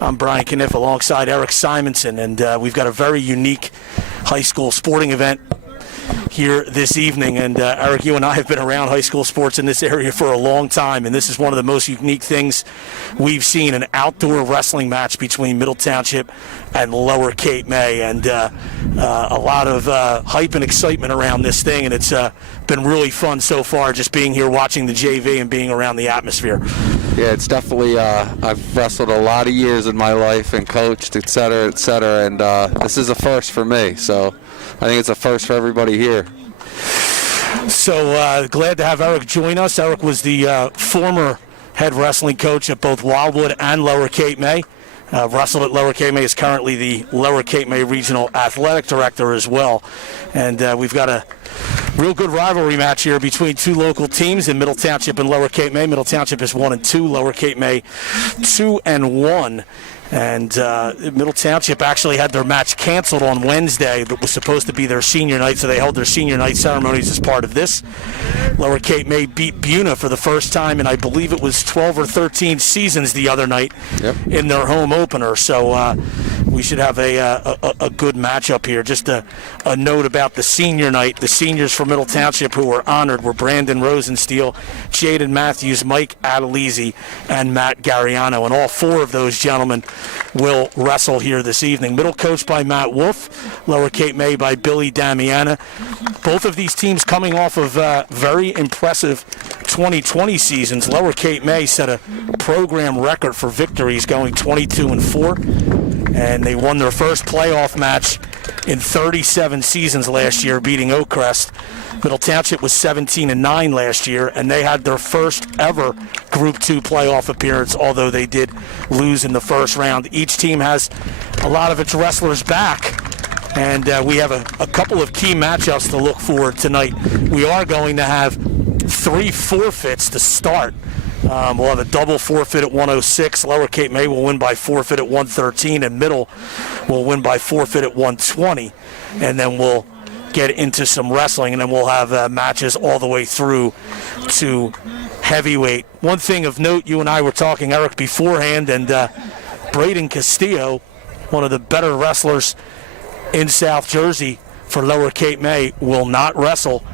I'm Brian Kniff alongside Eric Simonson, and we've got a very unique high school sporting event here this evening. And Eric, you and I have been around high school sports in this area for a long time, and this is one of the most unique things we've seen, an outdoor wrestling match between Middle Township and Lower Cape May, and a lot of hype and excitement around this thing, and it's been really fun so far just being here watching the JV and being around the atmosphere. Yeah, it's definitely, I've wrestled a lot of years in my life and coached, et cetera, and this is a first for me, so I think it's a first for everybody here. So glad to have Eric join us. Eric was the former head wrestling coach at both Wildwood and Lower Cape May. Wrestled at Lower Cape May, is currently the Lower Cape May Regional Athletic Director as well. And we've got a real good rivalry match here between two local teams in Middle Township and Lower Cape May. Middle Township is 1-2, Lower Cape May 2-1. And Middle Township actually had their match canceled on Wednesday that was supposed to be their senior night, so they held their senior night ceremonies as part of this. Lower Cape May beat Buna for the first time in, I believe it was 12 or 13 seasons the other night in their home opener. So we should have a good matchup here. Just a note about the senior night. The seniors for Middle Township who were honored were Brandon Rosensteel, Jaden Matthews, Mike Adelizi, and Matt Gariano. And all four of those gentlemen will wrestle here this evening. Middle coached by Matt Wolf, Lower Cape May by Billy Damiana. Both of these teams coming off of very impressive 2020 seasons. Lower Cape May set a program record for victories, going 22-4, and they won their first playoff match in 37 seasons last year, beating Oakcrest. Middle Township was 17-9 last year, and they had their first ever Group 2 playoff appearance, although they did lose in the first round. Each team has a lot of its wrestlers back, and we have a couple of key matchups to look for tonight. We are going to have 3 forfeits to start. We'll have a double forfeit at 106. Lower Cape May will win by forfeit at 113, and Middle will win by forfeit at 120. And then we'll get into some wrestling, and then we'll have matches all the way through to heavyweight. One thing of note, you and I were talking, Eric, beforehand, and Braden Castillo, one of the better wrestlers in South Jersey for Lower Cape May, will not wrestle.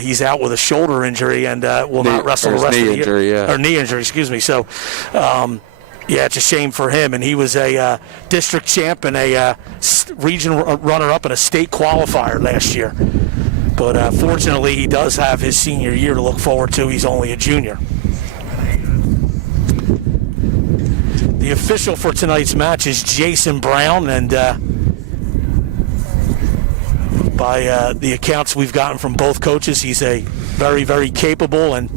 He's out with a shoulder injury and will not wrestle the rest of the year. Or knee injury, excuse me. So, yeah, it's a shame for him. And he was a district champ and a regional runner-up and a state qualifier last year. But fortunately, he does have his senior year to look forward to. He's only a junior. The official for tonight's match is Jason Brown, and by the accounts we've gotten from both coaches, he's a very, very capable and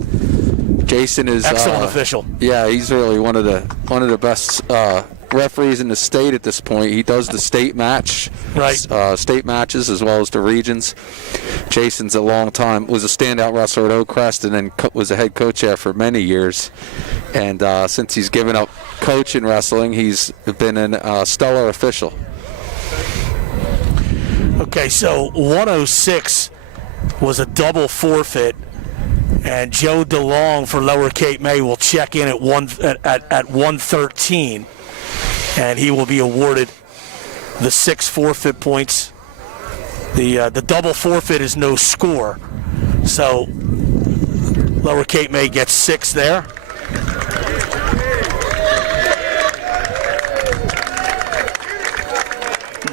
Jason is excellent official. Yeah, he's really one of the best referees in the state at this point. He does the state match, state matches as well as the regions. Jason's a long time, was a standout wrestler at Oakcrest, and then was a head coach there for many years. And since he's given up coaching wrestling, he's been a stellar official. Okay, so 106 was a double forfeit, and Joe DeLong for Lower Cape May will check in at 113, and he will be awarded the 6 forfeit points. The double forfeit is no score, so Lower Cape May gets 6 there.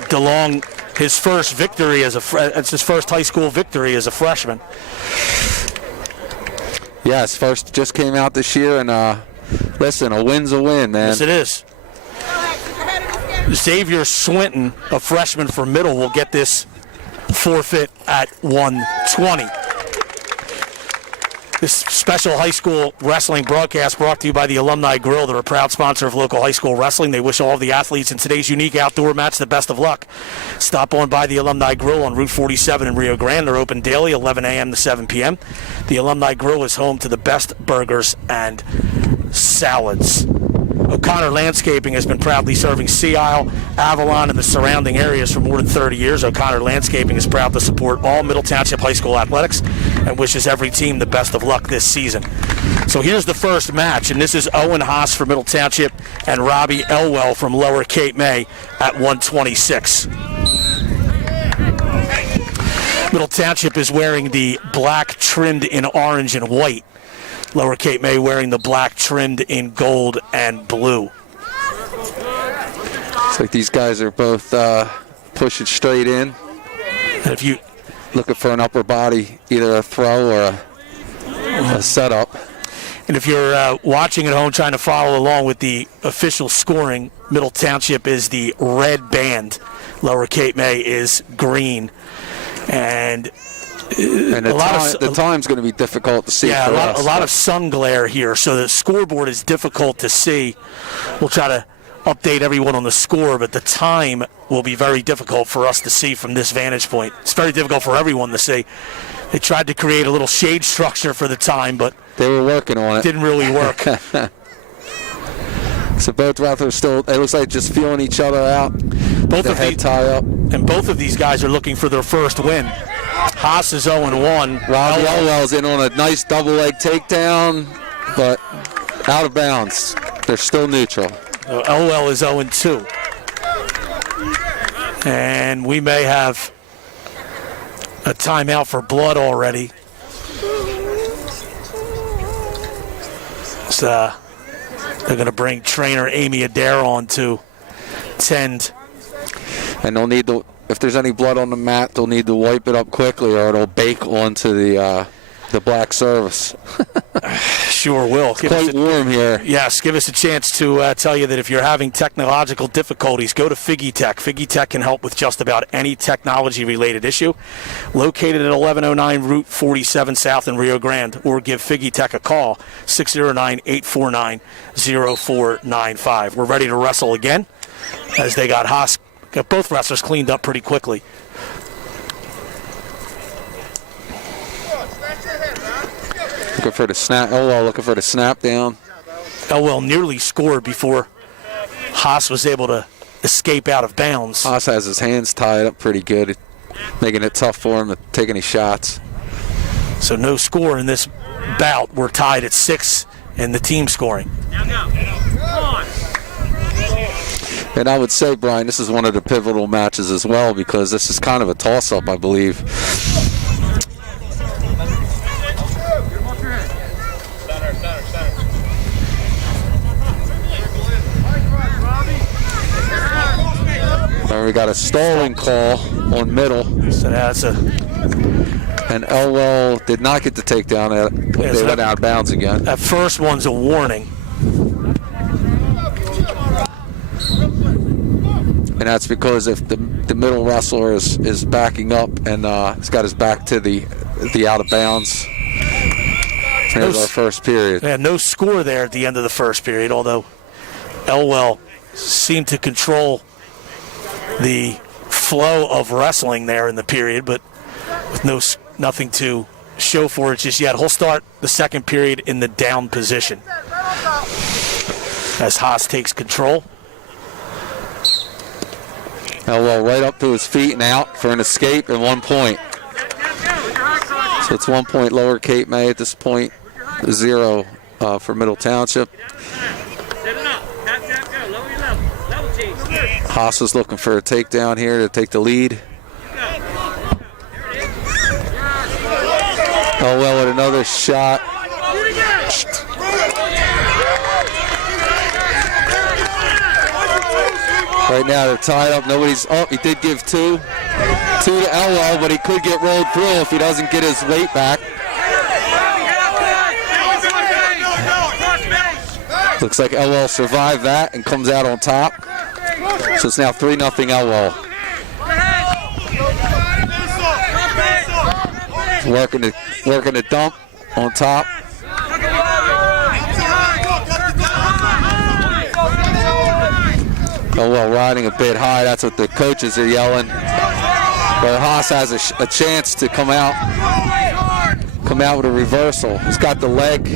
DeLong, his first victory it's his first high school victory as a freshman. Yes, first just came out this year, and listen, a win's a win, man. Yes, it is. Xavier Swinton, a freshman for Middle, will get this forfeit at 120. This special high school wrestling broadcast brought to you by the Alumni Grill. They're a proud sponsor of local high school wrestling. They wish all of the athletes in today's unique outdoor match the best of luck. Stop on by the Alumni Grill on Route 47 in Rio Grande. They're open daily, 11 a.m. to 7 p.m. The Alumni Grill is home to the best burgers and salads. Okay. O'Connor Landscaping has been proudly serving Sea Isle, Avalon, and the surrounding areas for more than 30 years. O'Connor Landscaping is proud to support all Middle Township High School athletics and wishes every team the best of luck this season. So here's the first match, and this is Owen Haas for Middle Township and Robbie Elwell from Lower Cape May at 126. Middle Township is wearing the black trimmed in orange and white. Lower Cape May wearing the black trimmed in gold and blue. Looks like these guys are both pushing straight in. And if you looking for an upper body, either a throw or a setup. And if you're watching at home trying to follow along with the official scoring, Middle Township is the red band. Lower Cape May is green. And the time's going to be difficult to see. Yeah, for us. A lot of sun glare here, so the scoreboard is difficult to see. We'll try to update everyone on the score, but the time will be very difficult for us to see from this vantage point. It's very difficult for everyone to see. They tried to create a little shade structure for the time, but they were working on it. Didn't really work. So both wrestlers still, it looks like just feeling each other out. Both the of head tie up. And both of these guys are looking for their first win. Haas is 0-1. Robbie Elwell's in on a nice double leg takedown, but out of bounds. They're still neutral. Elwell is 0-2. And we may have a timeout for blood already. So they're going to bring trainer Amy Adair on to tend. And they'll need to, if there's any blood on the mat, they'll need to wipe it up quickly or it'll bake onto the black surface. Sure will. It's quite warm here. Yes, give us a chance to tell you that if you're having technological difficulties, go to Figgy Tech. Figgy Tech can help with just about any technology-related issue. Located at 1109 Route 47 South in Rio Grande, or give Figgy Tech a call, 609-849-0495. We're ready to wrestle again, as they got both wrestlers cleaned up pretty quickly. Looking for the snap. Elwell looking for the snap down. Elwell nearly scored before Haas was able to escape out of bounds. Haas has his hands tied up pretty good, making it tough for him to take any shots. So no score in this bout. We're tied at 6 in the team scoring. And I would say, Brian, this is one of the pivotal matches as well because this is kind of a toss-up, I believe. And we got a stalling call on middle. So that's and Elwell did not get the takedown. They went out of bounds again. That first one's a warning. And that's because if the middle wrestler is backing up and he's got his back to the out of bounds. There's our first period. Yeah, no score there at the end of the first period, although Elwell seemed to control the flow of wrestling there in the period, but with nothing to show for it just yet. He'll start the second period in the down position as Haas takes control. Elwell right up to his feet and out for an escape and 1 point. So it's 1 point Lower Cape May at this point, 0 for Middle Township. Haas is looking for a takedown here to take the lead. Elwell with another shot. Right now they're tied up. Nobody's. Oh, he did give two to Elwell, but he could get rolled through if he doesn't get his weight back. Looks like Elwell survived that and comes out on top. So it's now 3-0 Elwell. Working the dump on top. Elwell riding a bit high. That's what the coaches are yelling. Where Haas has a chance to come out with a reversal. He's got the leg.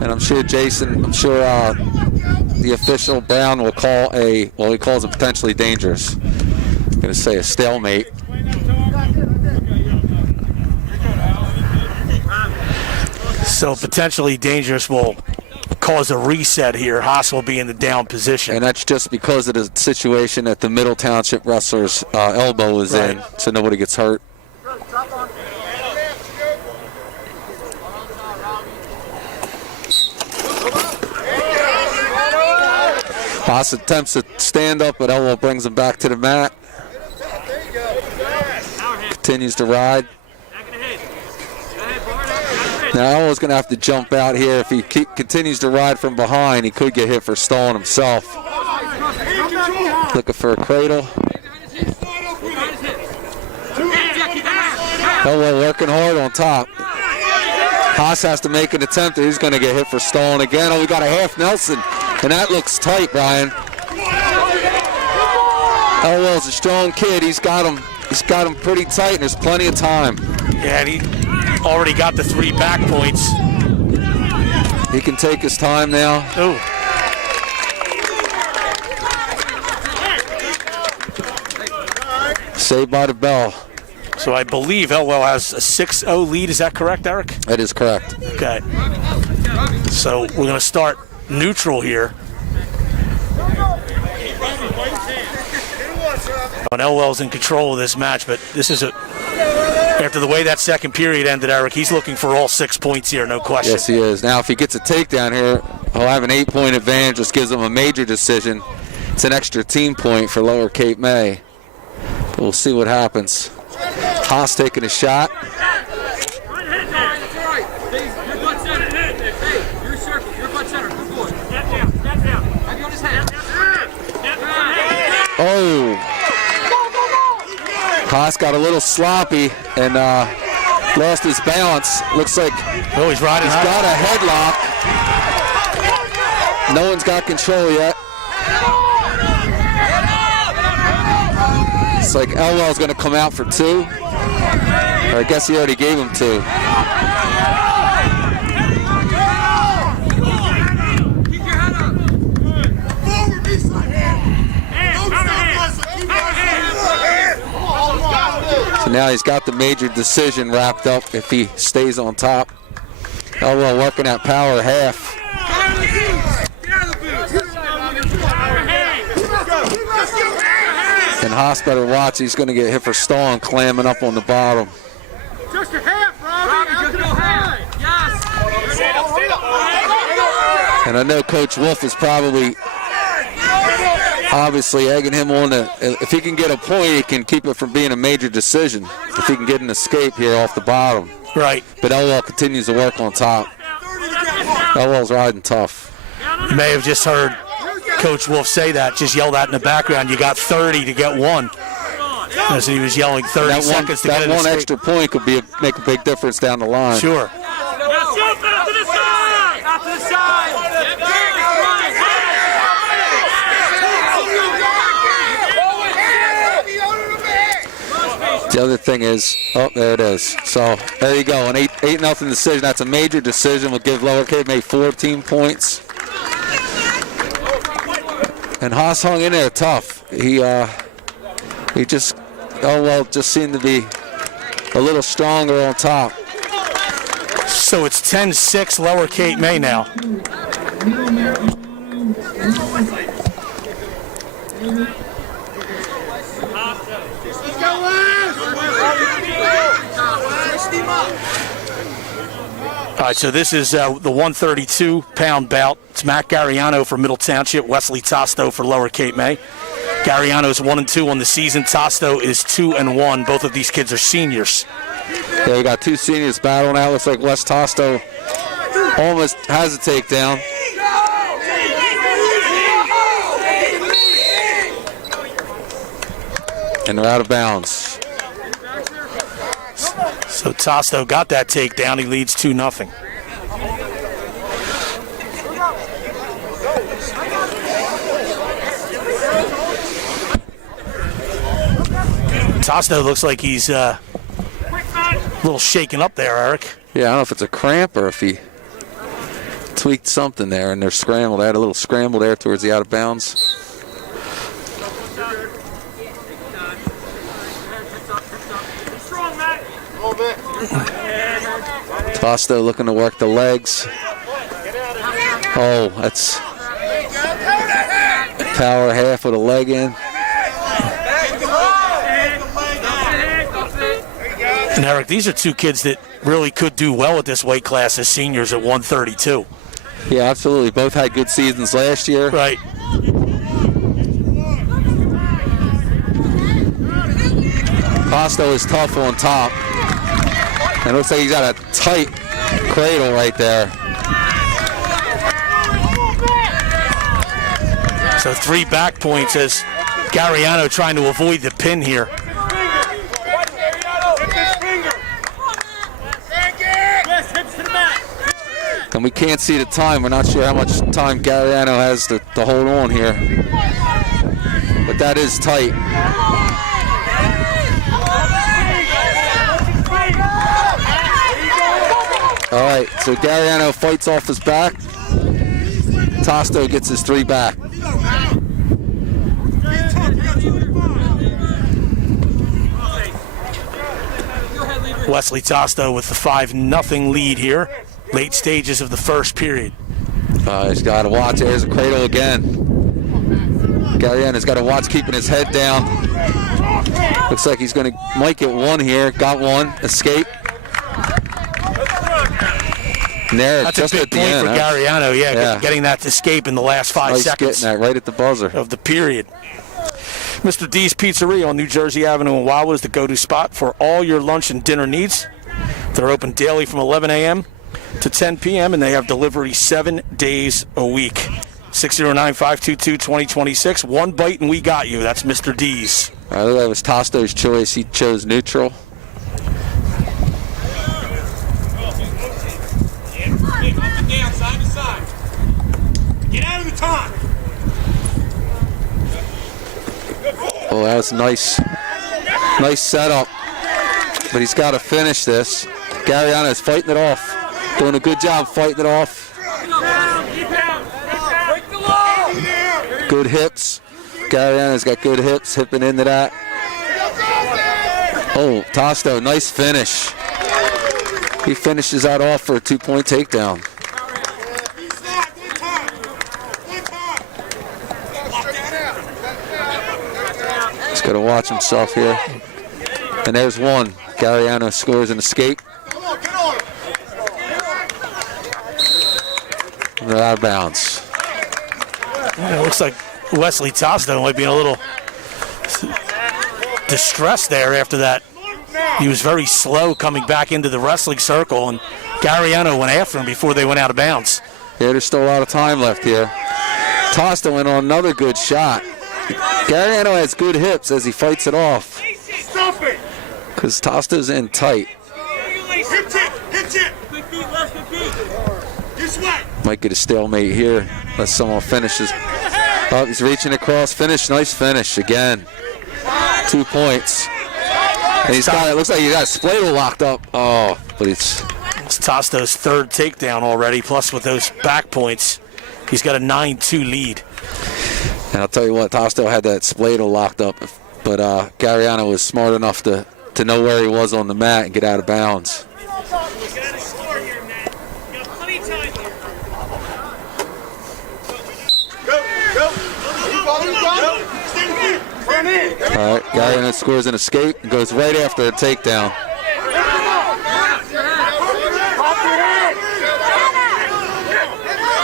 And I'm sure Jason, the official Brown will call he calls it potentially dangerous. I'm going to say a stalemate. So potentially dangerous will cause a reset here. Haas will be in the down position. And that's just because of the situation that the Middle Township wrestler's elbow is in, so nobody gets hurt. Haas attempts to stand up, but elbow brings him back to the mat. Continues to ride. Now Elwell's going to have to jump out here. If he continues to ride from behind, he could get hit for stalling himself. Looking for a cradle. Elwell working hard on top. Haas has to make an attempt, or he's going to get hit for stalling again. Oh, we got a half Nelson, and that looks tight, Brian. Elwell's a strong kid. He's got him pretty tight, and there's plenty of time. Yeah, and he already got the 3 back points. He can take his time now. Ooh. Saved by the bell. So I believe Elwell has a 6-0 lead. Is that correct, Eric? That is correct. Okay. So we're going to start neutral here. And Elwell's in control of this match, but this is after the way that second period ended, Eric, he's looking for all 6 points here, no question. Yes, he is. Now, if he gets a takedown here, he'll have an 8-point advantage, which gives him a major decision. It's an extra team point for Lower Cape May. But we'll see what happens. Haas taking a shot. Oh. Haas got a little sloppy and lost his balance. Looks like he's riding. He's got a headlock. No one's got control yet. It's like Elwell's going to come out for 2. Or I guess he already gave him 2. So now he's got the major decision wrapped up if he stays on top. Elwell working at power half. And Haas better watch. He's going to get hit for stalling, clamming up on the bottom. Just a half, Robbie. Just a half. Yes. And I know Coach Wolf is probably obviously egging him on to, if he can get a point, he can keep it from being a major decision. If he can get an escape here off the bottom. Right. But Elwell continues to work on top. Elwell's riding tough. You may have just heard Coach Wolf say that, just yell that in the background. You got 30 to get 1. So he was yelling 30 seconds to get an escape. That one extra point could make a big difference down the line. Sure. The other thing is, there it is. So there you go, an 8-0 decision. That's a major decision. Will give Lower Cape May 14 points. And Haas hung in there tough. He just seemed to be a little stronger on top. So it's 10-6 Lower Cape May now. All right, so this is the 132-pound bout. It's Matt Gariano for Middle Township, Wesley Tosto for Lower Cape May. Gariano's 1-2 on the season. Tosto is 2-1. Both of these kids are seniors. Yeah, we got 2 seniors battling out. Looks like Wes Tosto almost has a takedown. And they're out of bounds. So Tosto got that takedown. He leads 2-0. Tosto looks like he's a little shaken up there, Eric. Yeah, I don't know if it's a cramp or if he tweaked something there, and they're scrambled. They had a little scramble there towards the out of bounds. Tosto looking to work the legs. Oh, that's power half with a leg in. And Eric, these are two kids that really could do well at this weight class as seniors at 132. Yeah, absolutely. Both had good seasons last year. Right. Tosto is tough on top. And it looks like he's got a tight cradle right there. So 3 back points as Gariano trying to avoid the pin here. And we can't see the time. We're not sure how much time Gariano has to hold on here. But that is tight. All right, so Gariano fights off his back. Tosto gets his 3 back. Wesley Tosto with the 5-0 lead here. Late stages of the first period. He's got to watch. There's a cradle again. Gariano's got to watch keeping his head down. Looks like he's might get one here. Got one. Escape. And there, that's just a big at the point end, for Gariano. Yeah, getting that escape in the last 5 nice seconds. Getting that right at the buzzer of the period. Mr. D's Pizzeria on New Jersey Avenue in Wildwood is the go-to spot for all your lunch and dinner needs. They're open daily from 11 a.m. to 10 p.m. and they have delivery 7 days a week. 609-522-2026. One bite and we got you. That's Mr. D's. That was Tosto's choice. He chose neutral. Down, side to side. Get out of the time. Oh, that was nice setup. But he's got to finish this. Gariano's fighting it off. Doing a good job fighting it off. Good hips. Gariano's got good hips, hipping into that. Oh, Tosto, nice finish. He finishes that off for a 2-point takedown. He's got to watch himself here. And there's one. Gariano scores an escape. They're out of bounds. It looks like Wesley Tosto might be a little distressed there after that. He was very slow coming back into the wrestling circle, and Gariano went after him before they went out of bounds. Yeah, there's still a lot of time left here. Tosto went on another good shot. Gariano has good hips as he fights it off. Because Tosto's in tight. Might get a stalemate here unless someone finishes. Oh, he's reaching across. Finish. Nice finish again. 2 points. And he's got it. Looks like he got Spladle locked up. Oh, but it's Tosto's 3rd takedown already. Plus with those back points, he's got a 9-2 lead. And I'll tell you what, Tosto had that Spladle locked up, but Gariano was smart enough to know where he was on the mat and get out of bounds. All right, Gariano scores an escape and goes right after a takedown.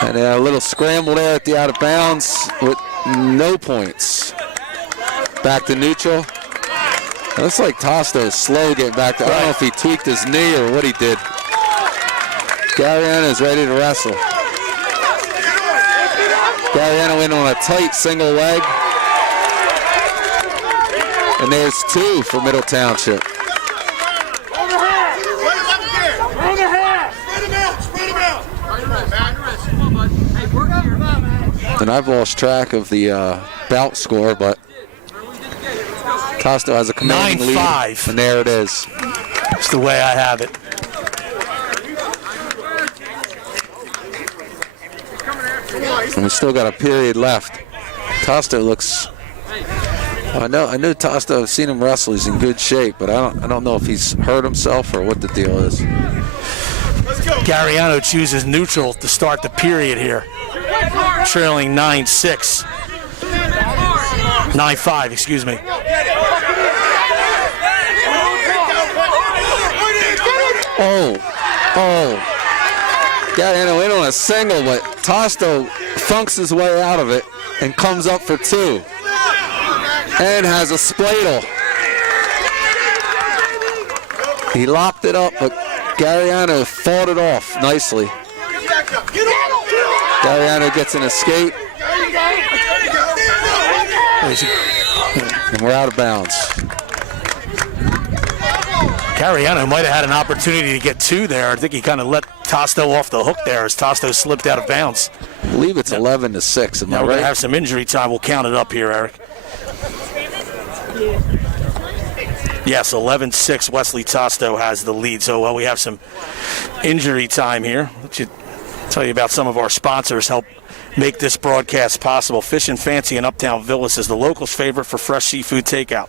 And a little scramble there at the out of bounds with no points. Back to neutral. It looks like Tosto is slow getting back to. I don't know if he tweaked his knee or what he did. Gariano is ready to wrestle. Gariano in on a tight single leg. And there's 2 for Middle Township. And I've lost track of the bout score, but Tosto has a commanding lead. 9-5. And there it is. That's the way I have it. And we still got a period left. Tosto looks. I know Tosto. I've seen him wrestle. He's in good shape, but I don't know if he's hurt himself or what the deal is. Gariano chooses neutral to start the period here, trailing 9-6. 9-5, excuse me. Oh. Gariano in on a single, but Tosto funks his way out of it and comes up for 2. And has a spladle. He locked it up, but Gariano fought it off nicely. Gariano gets an escape. And we're out of bounds. Gariano might have had an opportunity to get 2 there. I think he kind of let Tosto off the hook there as Tosto slipped out of bounds. I believe it's 11-6. Am I Now we're right? going to have some injury time. We'll count it up here, Eric. Yes, 11-6. Wesley Tosto has the lead. So we have some injury time here. Let you tell you about some of our sponsors help make this broadcast possible. Fish and Fancy in Uptown Villas is the locals' favorite for fresh seafood takeout.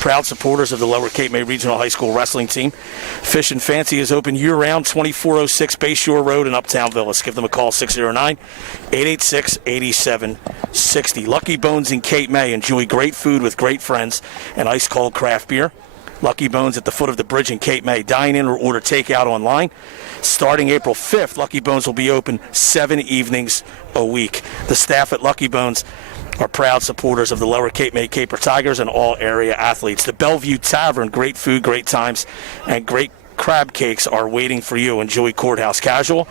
Proud supporters of the Lower Cape May Regional High School wrestling team. Fish and Fancy is open year-round, 2406 Bayshore Road in Uptown Villas. Give them a call, 609-886-8760. Lucky Bones in Cape May. Enjoy great food with great friends and ice-cold craft beer. Lucky Bones at the foot of the bridge in Cape May. Dine in or order takeout online. Starting April 5th, Lucky Bones will be open 7 evenings a week. The staff at Lucky Bones are proud supporters of the Lower Cape May Caper Tigers and all area athletes. The Bellevue Tavern, great food, great times, and great crab cakes are waiting for you. Enjoy Courthouse Casual.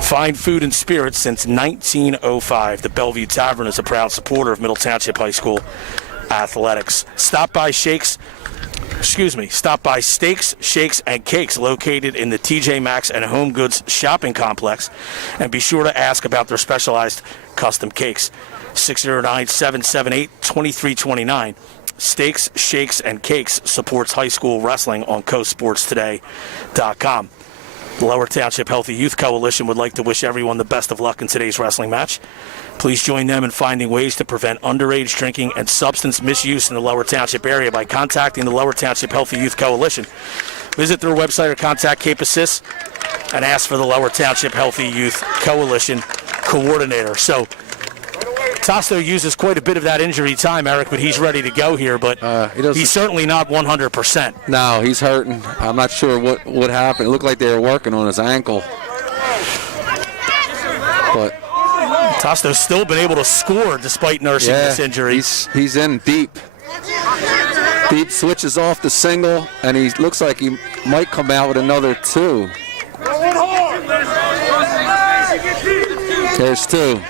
Fine food and spirits since 1905. The Bellevue Tavern is a proud supporter of Middle Township High School athletics. Stop by Steaks, Shakes, and Cakes located in the TJ Maxx and Home Goods shopping complex, and be sure to ask about their specialized custom cakes. 609-778-2329. Steaks, Shakes, and Cakes supports high school wrestling on coastsportstoday.com. The Lower Township Healthy Youth Coalition would like to wish everyone the best of luck in today's wrestling match. Please join them in finding ways to prevent underage drinking and substance misuse in the Lower Township area by contacting the Lower Township Healthy Youth Coalition. Visit their website or contact Cape Assist and ask for the Lower Township Healthy Youth Coalition coordinator. So Tosto uses quite a bit of that injury time, Eric, but he's ready to go here, but he's certainly not 100%. No, he's hurting. I'm not sure what happened. It looked like they were working on his ankle. But Tosto's still been able to score despite nursing this injury. He's in deep. Deep switches off the single, and he looks like he might come out with another 2. There's 2.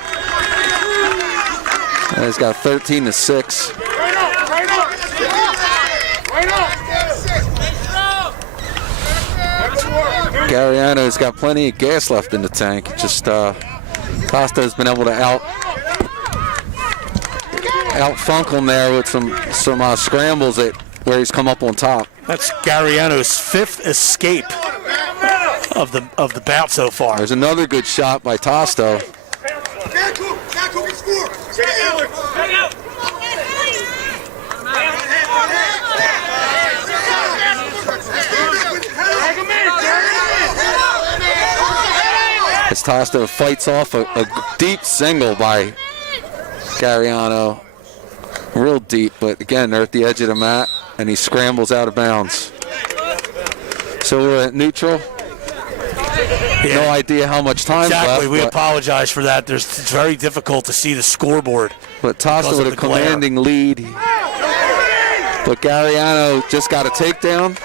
And he's got 13-6. Gariano's got plenty of gas left in the tank. Just Tosto's been able to out-funk him there with some scrambles where he's come up on top. That's Gariano's 5th escape of the bout so far. There's another good shot by Tosto. As Tosto fights off a deep single by Gariano. Real deep, but again, they're at the edge of the mat, and he scrambles out of bounds. So we're at neutral. Yeah. No idea how much time left. We apologize for that. It's very difficult to see the scoreboard. But Tosto with a commanding lead. But Gariano just got a takedown.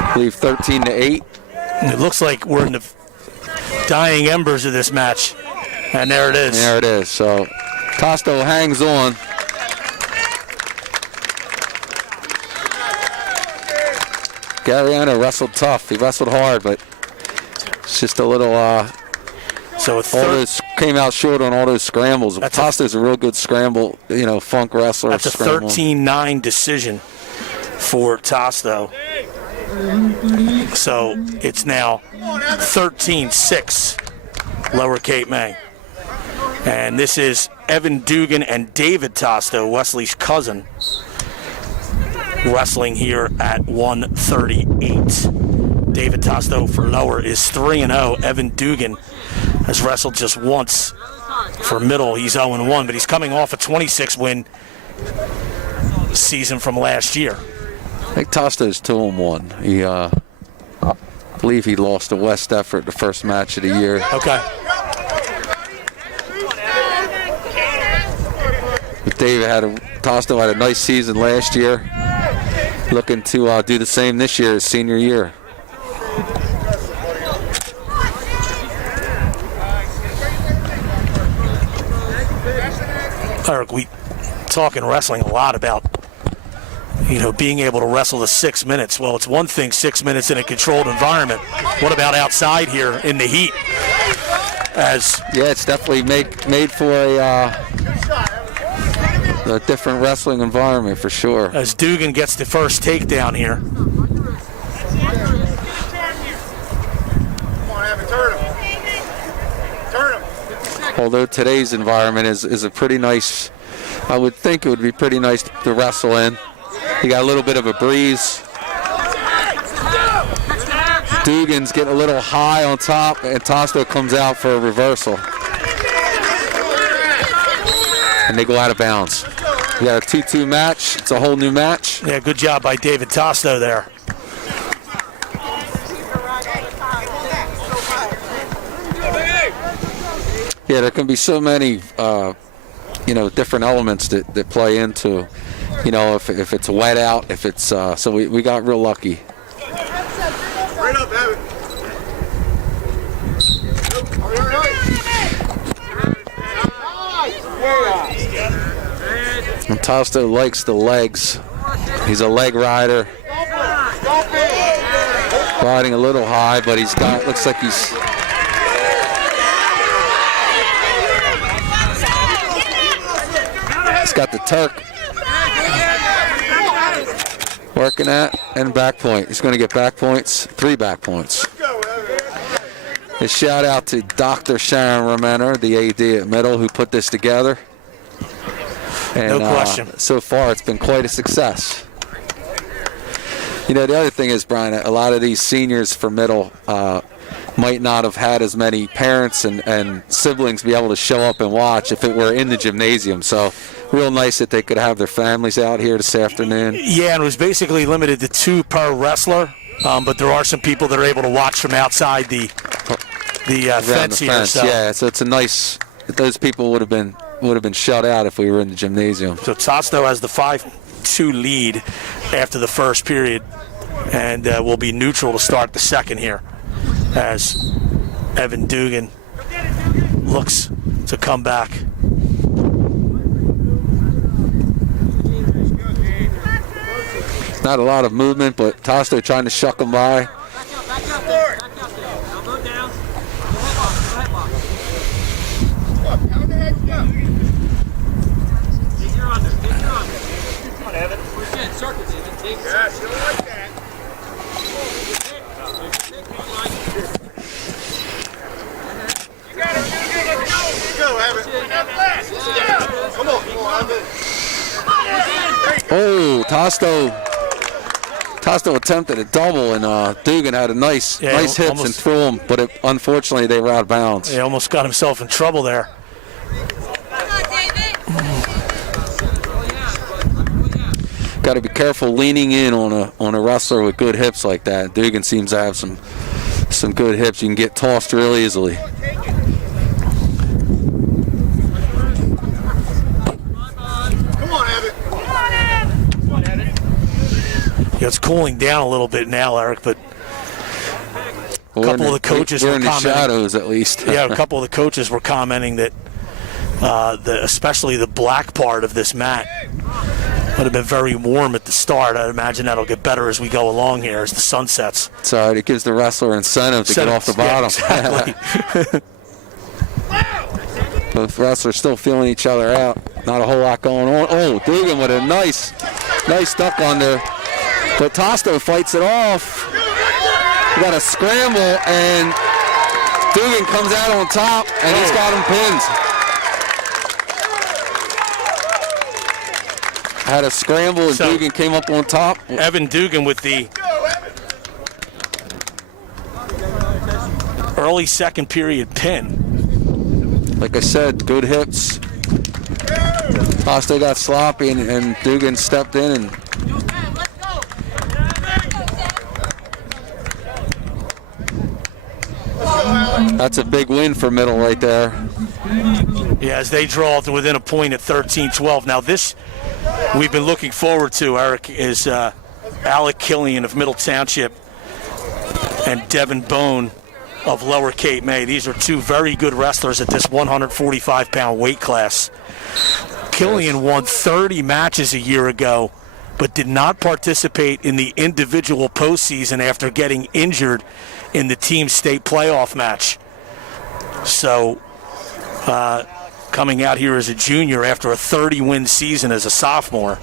I believe 13-8. It looks like we're in the dying embers of this match. And there it is. There it is. So Tosto hangs on. Gariano wrestled tough. He wrestled hard, but it's just a little. So came out short on all those scrambles. Tosto's a real good scramble, funk wrestler. That's a 13-9 decision for Tosto. So it's now 13-6. Lower Cape May. And this is Evan Dugan and David Tosto, Wesley's cousin, wrestling here at 138. David Tosto for lower is 3-0. Evan Dugan has wrestled just once for middle. He's 0-1, but he's coming off a 26-win season from last year. I think Tosto's 2-1. He, I believe he lost to West Effort the first match of the year. Okay. But Tosto had a nice season last year. Looking to do the same this year, his senior year. Eric, we talking wrestling a lot about, being able to wrestle the 6 minutes. Well, it's one thing 6 minutes in a controlled environment. What about outside here in the heat? It's definitely made for a different wrestling environment for sure. As Dugan gets the first takedown here. Although today's environment is a pretty nice, I would think it would be pretty nice to wrestle in. You got a little bit of a breeze. Dugan's getting a little high on top, and Tosto comes out for a reversal. And they go out of bounds. We got a 2-2 match. It's a whole new match. Yeah, good job by David Tosto there. Yeah, there can be so many, different elements that play into, if it's wet out, if it's, so we got real lucky. Right up, Evan. And Tosto likes the legs. He's a leg rider. Riding a little high, but looks like he's... He's got the Turk working at and back point. He's going to get back points, 3 back points. A shout out to Dr. Sharon Romaner, the AD at Middle, who put this together. And, no question. So far, it's been quite a success. The other thing is, Brian, a lot of these seniors for Middle might not have had as many parents and siblings be able to show up and watch if it were in the gymnasium. So real nice that they could have their families out here this afternoon. Yeah, and it was basically limited to 2 per wrestler, but there are some people that are able to watch from outside the fence here. So. Yeah, so it's a nice. Those people would have been shut out if we were in the gymnasium. So Tosto has the 5-2 lead after the first period, and will be neutral to start the second here, as Evan Dugan looks to come back. Not a lot of movement, but Tosto trying to shuck him by. Oh, Tosto attempted a double, and Dugan had a nice hits and threw him, but unfortunately they were out of bounds. He almost got himself in trouble there. Got to be careful leaning in on a wrestler with good hips like that. Dugan seems to have some good hips. You can get tossed real easily. It's cooling down a little bit now, Eric, but a couple of the coaches were were in the commenting. shadows, at least. Yeah, a couple of the coaches were commenting that especially the black part of this mat would have been very warm at the start. I'd imagine that'll get better as we go along here, as the sun sets. It's all right. It gives the wrestler incentive to get off the bottom. Yeah, exactly. Both wrestlers still feeling each other out. Not a whole lot going on. Oh, Dugan with a nice duck under. But Tosto fights it off. We got a scramble, and Dugan comes out on top, and he's got him pinned. Had a scramble, and Dugan came up on top. Evan Dugan with the early second period pin. Like I said, good hips. Costa got sloppy, and Dugan stepped in and that's a big win for Middle right there. Yeah, as they draw to within a point at 13-12. Now this we've been looking forward to, Eric, is Alec Killian of Middle Township and Devin Bone of Lower Cape May. These are two very good wrestlers at this 145-pound weight class. Killian won 30 matches a year ago, but did not participate in the individual postseason after getting injured in the team state playoff match. So, coming out here as a junior after a 30-win season as a sophomore.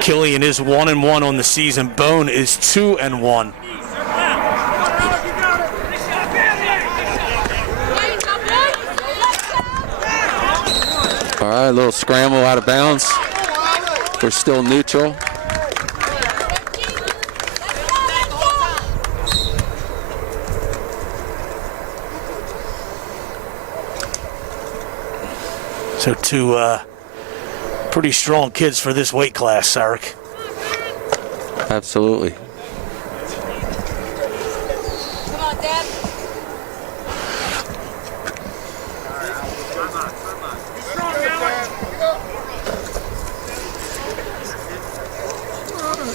Killian is 1-1 on the season. Bone is 2-1. All right, a little scramble out of bounds. We're still neutral. So two pretty strong kids for this weight class, Eric. Absolutely. Come on, Dad.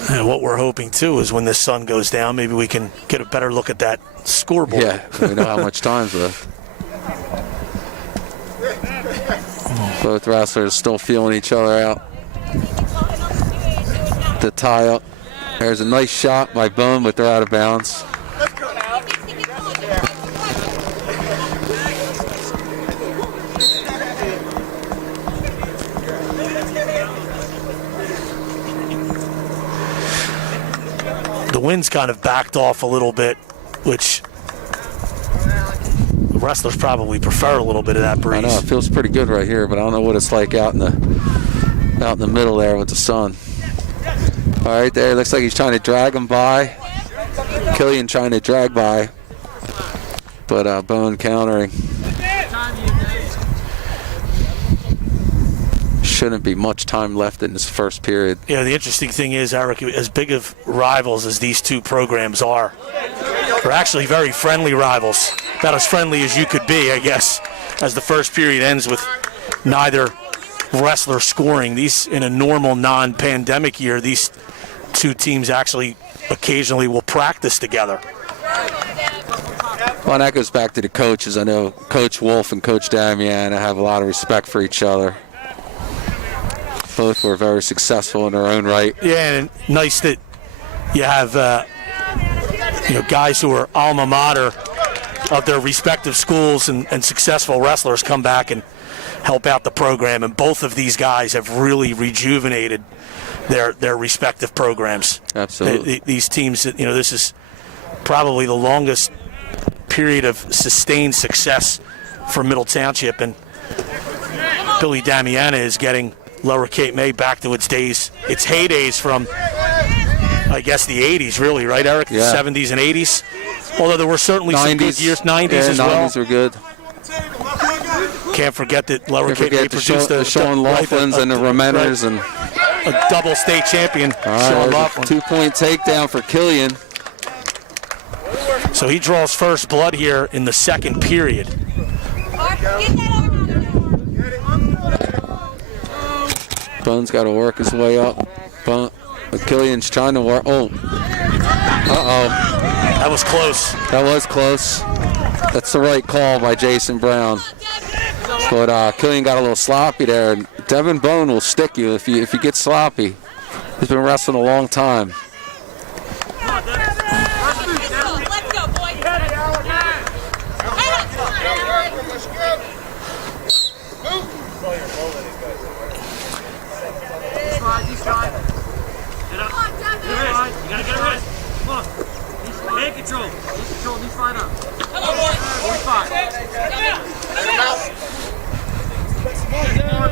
And what we're hoping, too, is when the sun goes down, maybe we can get a better look at that scoreboard. Yeah, we know how much time's left. Both wrestlers still feeling each other out. The tie up. There's a nice shot by Bone, but they're out of bounds. The wind's kind of backed off a little bit, which the wrestlers probably prefer a little bit of that breeze. I know, it feels pretty good right here, but I don't know what it's like out in the middle there with the sun. All right, there, looks like he's trying to drag him by. Killian trying to drag by, but Bone countering. Shouldn't be much time left in this first period. Yeah, the interesting thing is, Eric, as big of rivals as these two programs are, they're actually very friendly rivals. About as friendly as you could be, I guess, as the first period ends with neither wrestler scoring. These, in a normal non-pandemic year, these two teams actually occasionally will practice together. Well, that goes back to the coaches. I know Coach Wolf and Coach Damiana have a lot of respect for each other. Both were very successful in their own right. Yeah, and nice that you have guys who are alma mater of their respective schools and successful wrestlers come back and help out the program. And both of these guys have really rejuvenated their respective programs. Absolutely. These teams, this is probably the longest period of sustained success for Middle Township, and Billy Damiana is getting Lower Cape May back to its heydays from, I guess, the 80s, really, right, Eric? Yeah. The 70s and 80s. Although there were certainly some good years, 90s as well. 90s were good. Can't forget that Lower Cape May produced the Sean Laughlins and the Rementers and a double state champion, Sean Laughlin. 2-point takedown for Killian. So he draws first blood here in the second period. Bone's got to work his way up. Killian's trying to work. Oh. Uh-oh. That was close. That was close. That's the right call by Jason Brown. But Killian got a little sloppy there. And Devin Bone will stick you if you get sloppy. He's been wrestling a long time.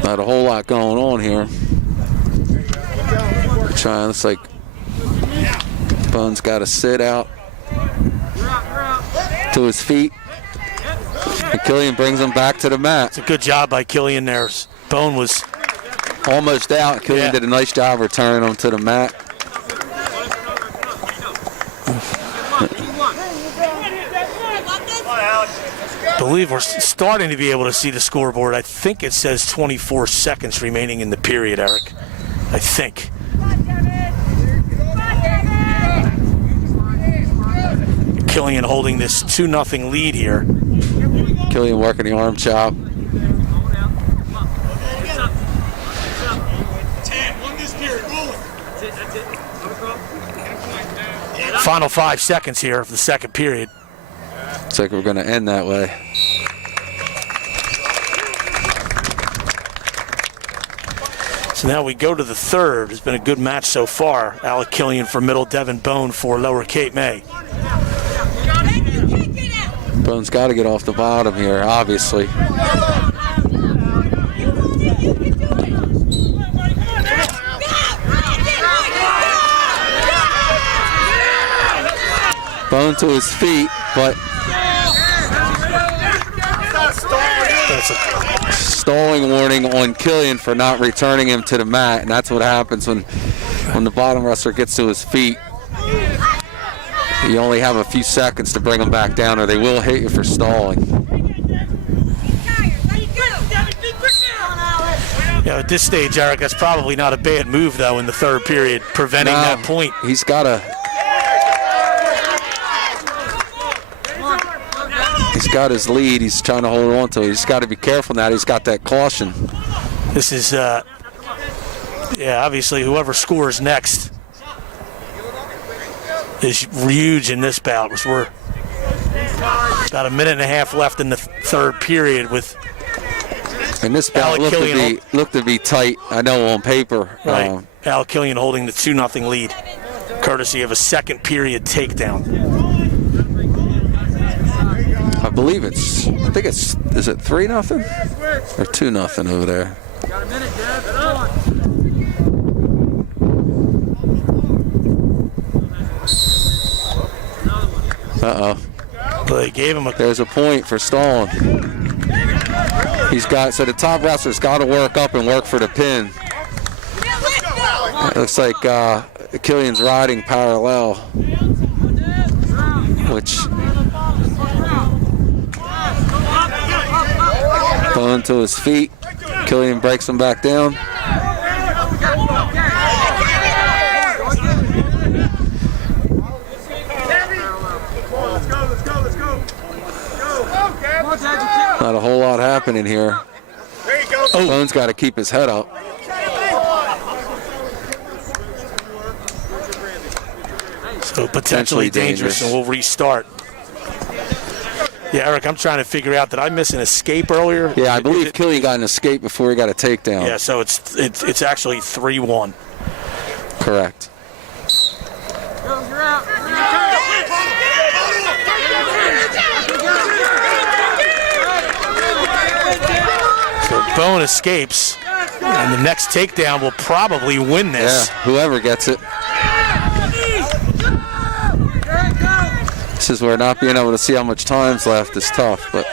Not a whole lot going on here. Looks like Bones got to sit out to his feet. And Killian brings him back to the mat. It's a good job by Killian there. Bone was almost out. Killian did a nice job returning him to the mat. I believe we're starting to be able to see the scoreboard. I think it says 24 seconds remaining in the period, Eric. I think. Killian holding this 2-0 lead here. Killian working the arm chop. Final 5 seconds here of the second period. Looks like we're going to end that way. So now we go to the third. It's been a good match so far. Alec Killian for Middle, Devin Bone for Lower Cape May. Bone's got to get off the bottom here, obviously. Bone to his feet, but That's a stalling warning on Killian for not returning him to the mat, and that's what happens when the bottom wrestler gets to his feet. You only have a few seconds to bring them back down, or they will hit you for stalling. Yeah, at this stage, Eric, that's probably not a bad move, though, in the third period, preventing that point. He's got his lead. He's trying to hold on to it. He's got to be careful now. He's got that caution. This is, obviously, whoever scores next is huge in this bout. We're about a minute and a half left in the third period with. And this bout looked to be tight, I know, on paper. Right. Alec Killian holding the 2-0 lead, courtesy of a second period takedown. I believe is it 3-0 or 2-0 over there? Got a minute, Dad. Uh-oh. They gave him There's a point for stalling. So the top wrestler's got to work up and work for the pin. It looks like Killian's riding parallel, which Bone to his feet. Killian breaks him back down. Not a whole lot happening here. Bone's got to keep his head up. So potentially dangerous, and we'll restart. Yeah, Eric, I'm trying to figure out, did I miss an escape earlier? Yeah, I believe Killian got an escape before he got a takedown. Yeah, so it's actually 3-1. Correct. So Bone escapes, and the next takedown will probably win this. Yeah, whoever gets it. This is where not being able to see how much time's left is tough, but.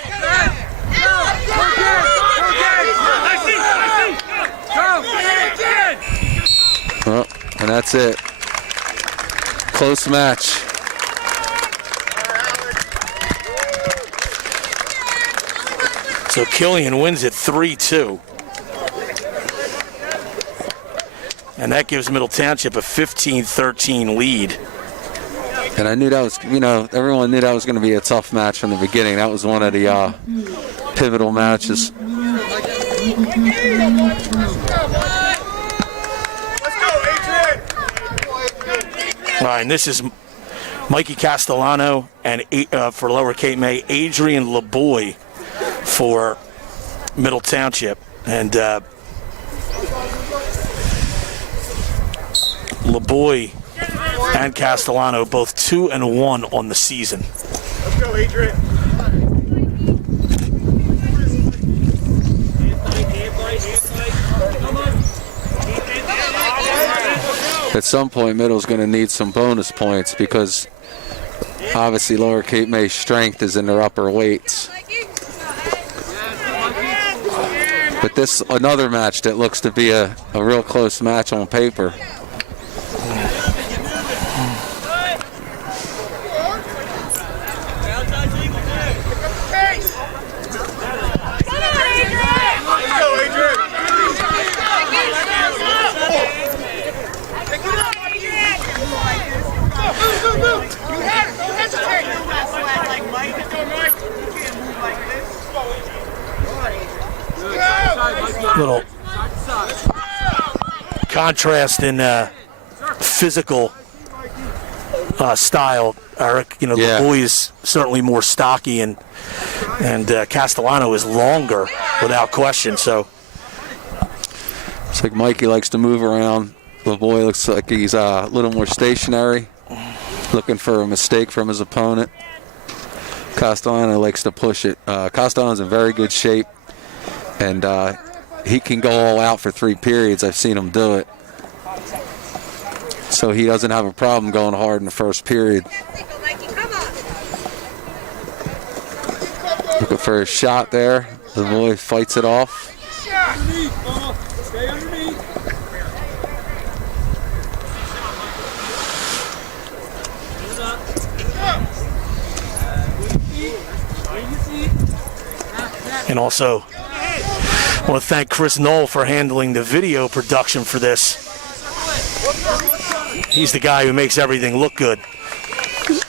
Oh, and that's it. Close match. So Killian wins it 3-2. And that gives Middle Township a 15-13 lead. And I knew that was, everyone knew that was going to be a tough match from the beginning. That was one of the pivotal matches. All right, and this is Mikey Castellano and for Lower Cape May, Adrian LeBoy for Middle Township. And LeBoy and Castellano both 2-1 on the season. Let's go, Adrian. At some point, Middle's going to need some bonus points because obviously Lower Cape May's strength is in their upper weights. But this another match that looks to be a real close match on paper. Little contrast in physical style, Eric. You know, Yeah. the boy is certainly more stocky, and Castellano is longer without question. So It's like Mikey likes to move around. The boy looks like he's a little more stationary, looking for a mistake from his opponent. Castellano likes to push it. Castellano's in very good shape, and he can go all out for 3 periods. I've seen him do it. So he doesn't have a problem going hard in the first period. Looking for a shot there. The boy fights it off. Stay underneath. And also, I want to thank Chris Knoll for handling the video production for this. He's the guy who makes everything look good.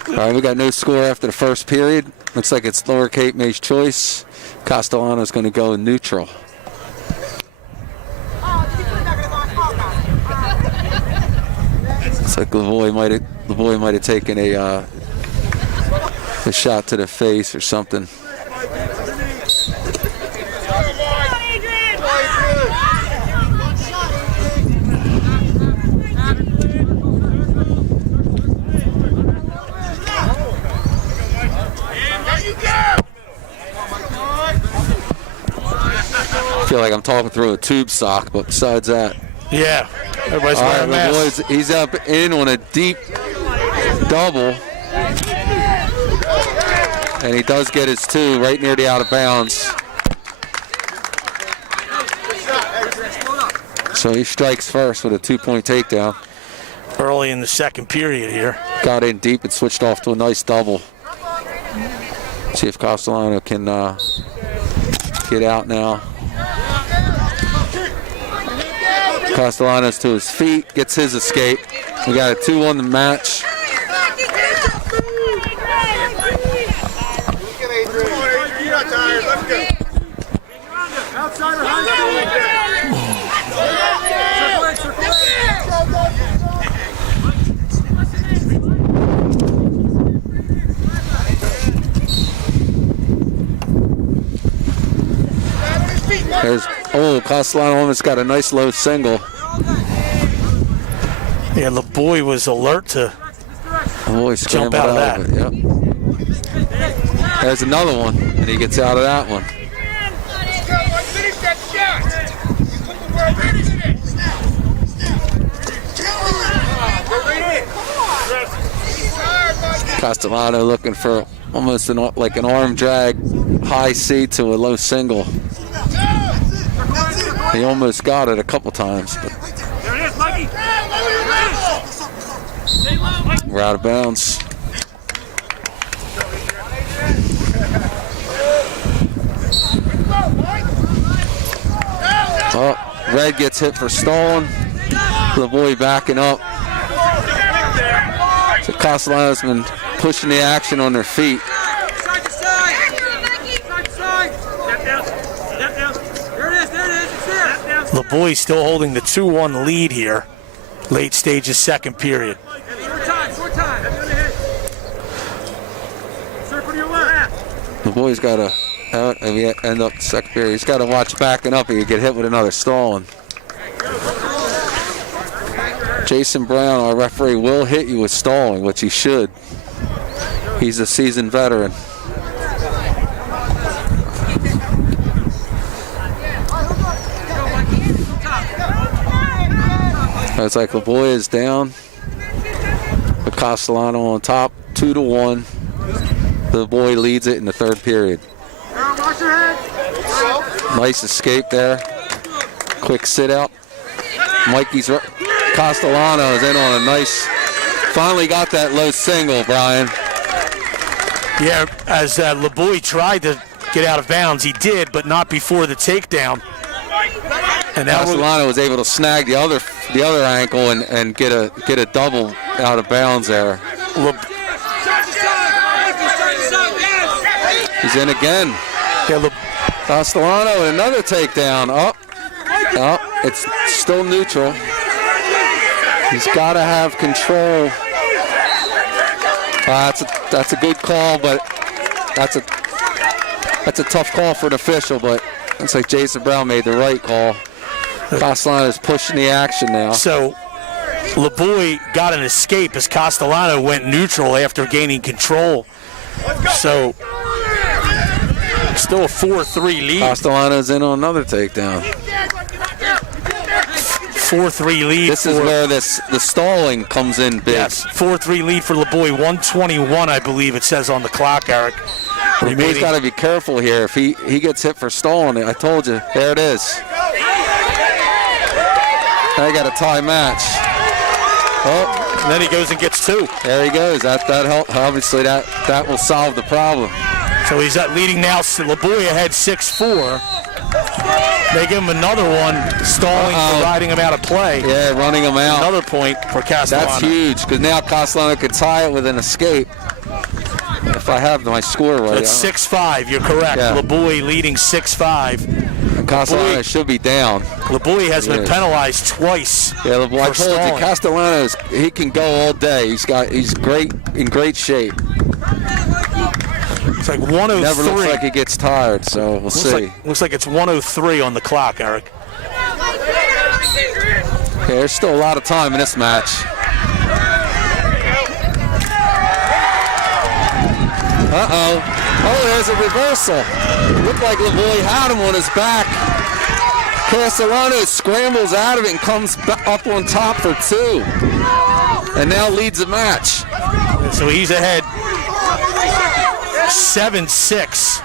All right, we got no score after the first period. Looks like it's Lower Cape May's choice. Castellano's going to go in neutral. Looks like the boy might have taken a shot to the face or something. I feel like I'm talking through a tube sock, but besides that. Yeah, everybody's All wearing right, masks. the boys, he's up in on a deep double. And he does get his 2 right near the out of bounds. So he strikes first with a 2-point takedown. Early in the second period here. Got in deep and switched off to a nice double. See if Castellano can get out now. Castellanos to his feet, gets his escape. We got a 2-1 the match. Castellano almost got a nice low single. Yeah, the boy was alert to Jump out of that. Yep. There's another one, and he gets out of that one. Castellano looking for almost like an arm drag, high C to a low single. He almost got it a couple times, but we're out of bounds. Oh, Red gets hit for stalling. The boy backing up. So Castellano's been pushing the action on their feet. The boy still holding the 2-1 lead here. Late stages, second period. The boy's got to end up the second period. He's got to watch backing up. He could get hit with another stalling. Jason Brown, our referee, will hit you with stalling, which he should. He's a seasoned veteran. It's like LeBoy is down. But Castellano on top, 2-1. LeBoy leads it in the third period. Nice escape there. Quick sit out. Castellano is in on a nice, finally got that low single, Brian. Yeah, as LeBoy tried to get out of bounds, he did, but not before the takedown. And Castellano was able to snag the other ankle and get a double out of bounds there. He's in again. Yeah, Castellano with another takedown. Oh, it's still neutral. He's got to have control. That's a good call, but that's a tough call for an official. But looks like Jason Brown made the right call. Castellano is pushing the action now. So LeBoy got an escape as Castellano went neutral after gaining control. So still a 4-3 lead. Castellano's in on another takedown. 4-3 lead. This is where the stalling comes in big. Yes, 4-3 lead for LeBoy. 1:21, I believe it says on the clock, Eric. He's got to be careful here. If he gets hit for stalling, I told you. There it is. They got a tie match. Oh, and then he goes and gets 2. There he goes. That obviously that will solve the problem. So he's leading now. LeBoy ahead 6-4. They give him another one, stalling for riding him out of play. Yeah, running him out. Another point for Castellano. That's huge because now Castellano could tie it with an escape. If I have my score right. It's 6-5. You're correct. Yeah. LeBoy leading 6-5. And Castellano should be down. LeBoy has been penalized twice. Yeah, LeBoy. I told stalling. you, Castellano he can go all day. He's in great shape. It's like 103. Never looks like he gets tired, so we'll see. Looks like it's 103 on the clock, Eric. Okay, there's still a lot of time in this match. Oh, there's a reversal. Looked like LeBoy had him on his back. Castellano scrambles out of it and comes up on top for 2. And now leads the match. So he's ahead 7-6.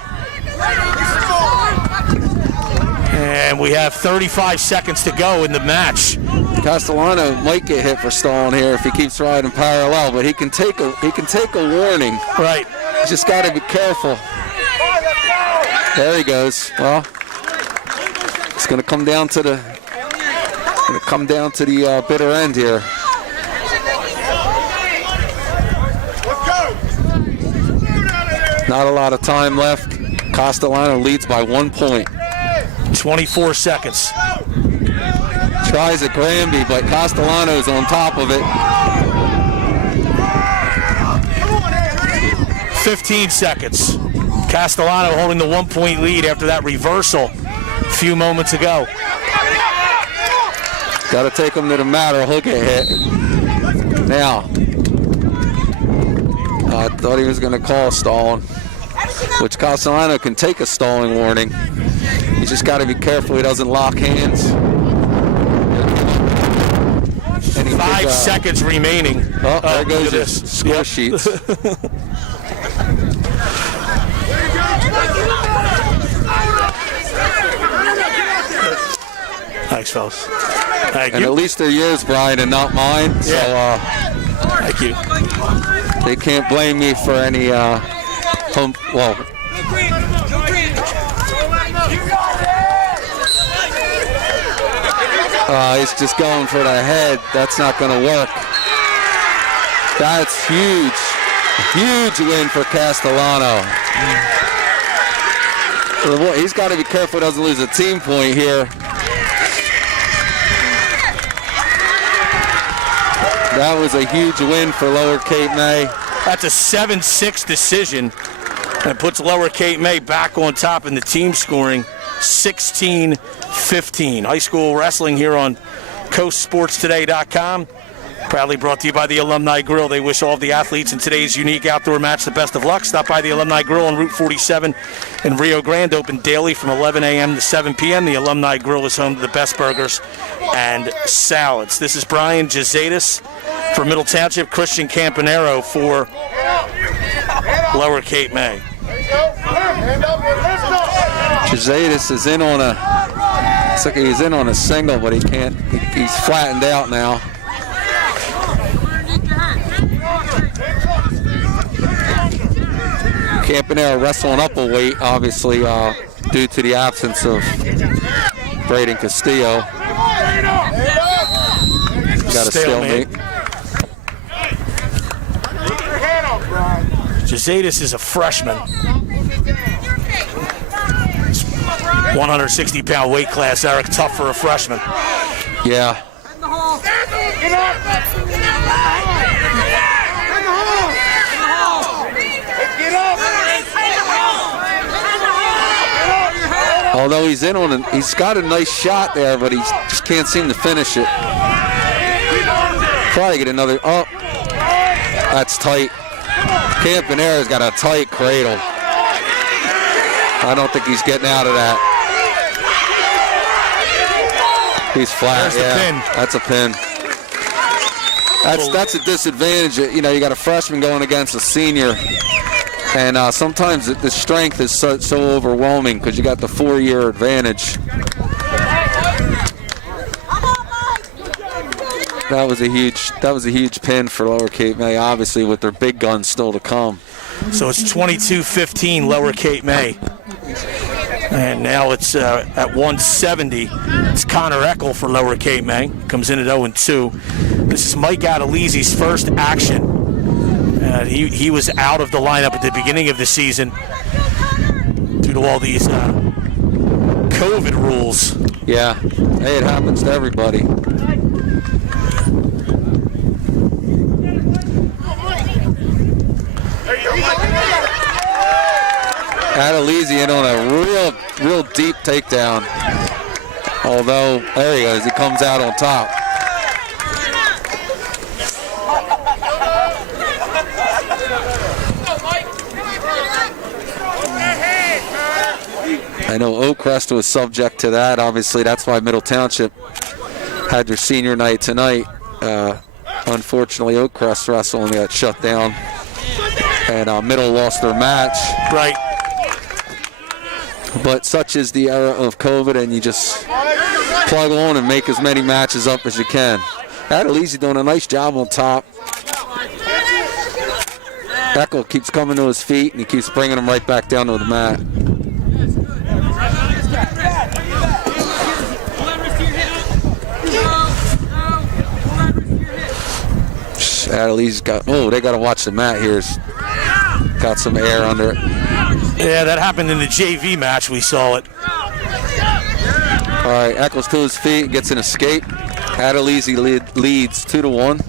And we have 35 seconds to go in the match. Castellano might get hit for stalling here if he keeps riding parallel, but he can take a warning. Right. He's just got to be careful. There he goes. Well, it's going to come down to the bitter end here. Not a lot of time left. Castellano leads by 1 point. 24 seconds. Tries a Granby, but Castellano's on top of it. 15 seconds. Castellano holding the 1 point lead after that reversal a few moments ago. Got to take him to the mat or he'll get hit. Now, I thought he was going to call stalling, which Castellano can take a stalling warning. He's just got to be careful he doesn't lock hands. 5 seconds remaining. Oh, there goes your score sheets. Thanks, fellas. Thank and you. at least they're yours, Brian, and not mine. Yeah. So thank you. They can't blame me for any he's just going for the head. That's not going to work. That's huge. Huge win for Castellano. He's got to be careful he doesn't lose a team point here. That was a huge win for Lower Cape May. That's a 7-6 decision and puts Lower Cape May back on top in the team scoring 16-15. High school wrestling here on coastsportstoday.com. Proudly brought to you by the Alumni Grill. They wish all of the athletes in today's unique outdoor match the best of luck. Stop by the Alumni Grill on Route 47 in Rio Grande, open daily from 11 a.m. to 7 p.m. The Alumni Grill is home to the best burgers and salads. This is Brian Jazadis for Middle Township, Christian Campanero for Lower Cape May. Jazadis is in on a, it's like he's in on a single, but he can't, he's flattened out now. Campanero wrestling up a weight, obviously, due to the absence of Braden Castillo. Got a stalemate. Jazadis is a freshman. 160-pound weight class, Eric. Tough for a freshman. Yeah. Although he's in on it, he's got a nice shot there, but he just can't seem to finish it. Probably get another. Oh, that's tight. Campanero's got a tight cradle. I don't think he's getting out of that. He's flat. There's the pin. That's a pin. That's a disadvantage. You know, you got a freshman going against a senior, and sometimes the strength is so overwhelming because you got the 4-year advantage. That was a huge pin for Lower Cape May, obviously, with their big guns still to come. So it's 22-15 Lower Cape May. And now it's at 170. It's Connor Eckel for Lower Cape May. Comes in at 0-2. This is Mike Adelizi's first action. He was out of the lineup at the beginning of the season due to all these COVID rules. Yeah, hey, it happens to everybody. Adelizi in on a real deep takedown. Although, there he goes, he comes out on top. I know Oakcrest was subject to that. Obviously, that's why Middle Township had their senior night tonight. Unfortunately, Oakcrest wrestling got shut down, and Middle lost their match. Right. But such is the era of COVID, and you just plug on and make as many matches up as you can. Adelizi doing a nice job on top. Eckel keeps coming to his feet, and he keeps bringing him right back down to the mat. Adelizi's got, oh, they got to watch the mat here. It's got some air under it. Yeah, that happened in the JV match. We saw it. All right, Eckel's to his feet, gets an escape. Adelizi leads 2-1.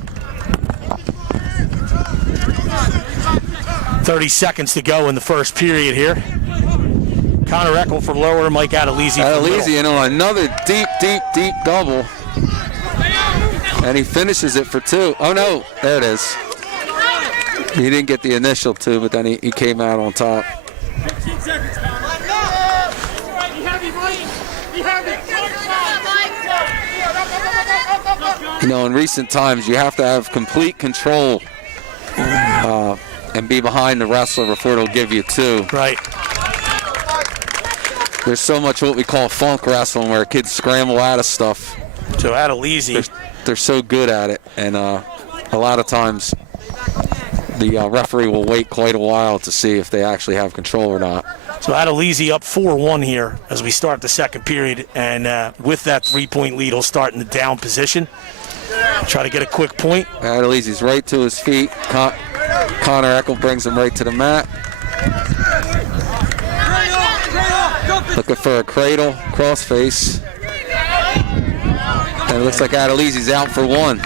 30 seconds to go in the first period here. Connor Eckel for Lower, Mike Adelizi for Adelizi in on another deep double. And he finishes it for 2. Oh, no, there it is. He didn't get the initial 2, but then he came out on top. 15 seconds. You know, in recent times, you have to have complete control and be behind the wrestler before it'll give you 2. Right. There's so much what we call funk wrestling where kids scramble out of stuff. So Adelizi. They're so good at it, and a lot of times the referee will wait quite a while to see if they actually have control or not. So Adelizi up 4-1 here as we start the second period, and with that 3-point lead, he'll start in the down position. Try to get a quick point. Adelizi's right to his feet. Connor Eckel brings him right to the mat. Looking for a cradle, crossface. And it looks like Adelizi's out for 1.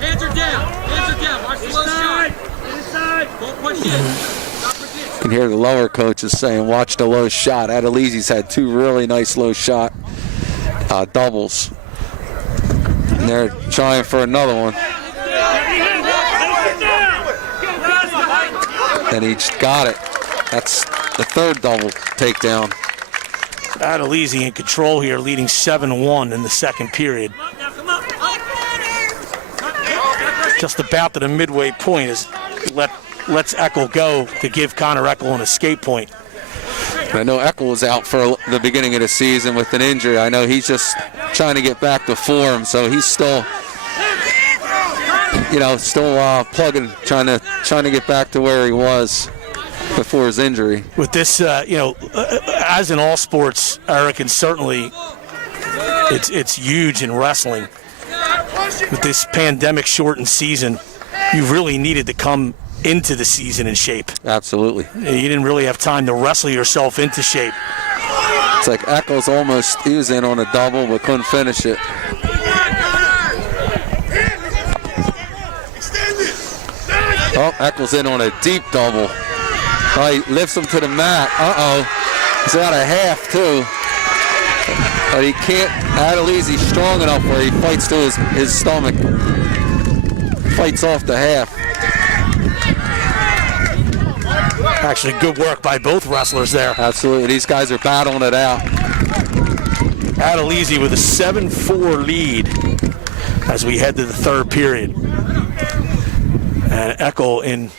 Hands are down. Watch the low shot. Inside. Don't push in. Stop resisting. can hear the lower coaches saying, watch the low shot. Adelizi's had 2 really nice low shot doubles. And they're trying for another one. And he just got it. That's the 3rd double takedown. Adelizi in control here, leading 7-1 in the 2nd period. Just about to the midway point as lets Eckel go to give Connor Eckel an escape point. I know Eckel was out for the beginning of the season with an injury. I know he's just trying to get back to form, so he's still, plugging, trying to get back to where he was before his injury. With this, as in all sports, Eric, and certainly it's huge in wrestling. With this pandemic-shortened season, you really needed to come into the season in shape. Absolutely. You didn't really have time to wrestle yourself into shape. It's like Eckel's he was in on a double but couldn't finish it. Oh, Eckel's in on a deep double. Oh, he lifts him to the mat. He's out of half, too. But he can't. Adelizi's strong enough where he fights to his stomach. Fights off the half. Actually, good work by both wrestlers there. Absolutely. These guys are battling it out. Adelizi with a 7-4 lead as we head to the 3rd period. And Eckel in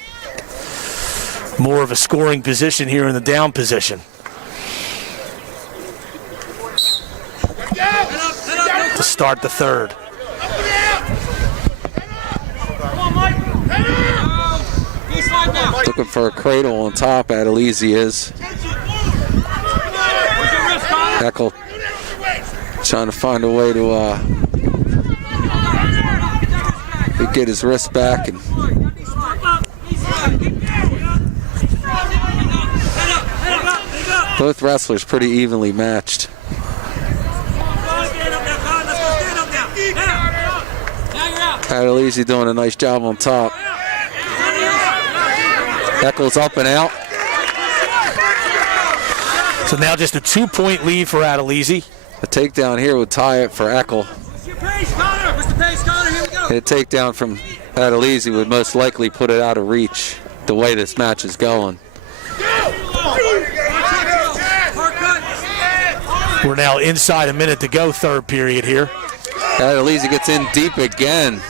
more of a scoring position here in the down position. To start the 3rd. Looking for a cradle on top, Adelizi is. Eckel trying to find a way to get his wrist back. And both wrestlers pretty evenly matched. Adelizi doing a nice job on top. Eckel's up and out. So now just a 2-point lead for Adelizi. A takedown here would tie it for Eckel. And a takedown from Adelizi would most likely put it out of reach the way this match is going. We're now inside a minute to go, 3rd period here. Adelizi gets in deep again.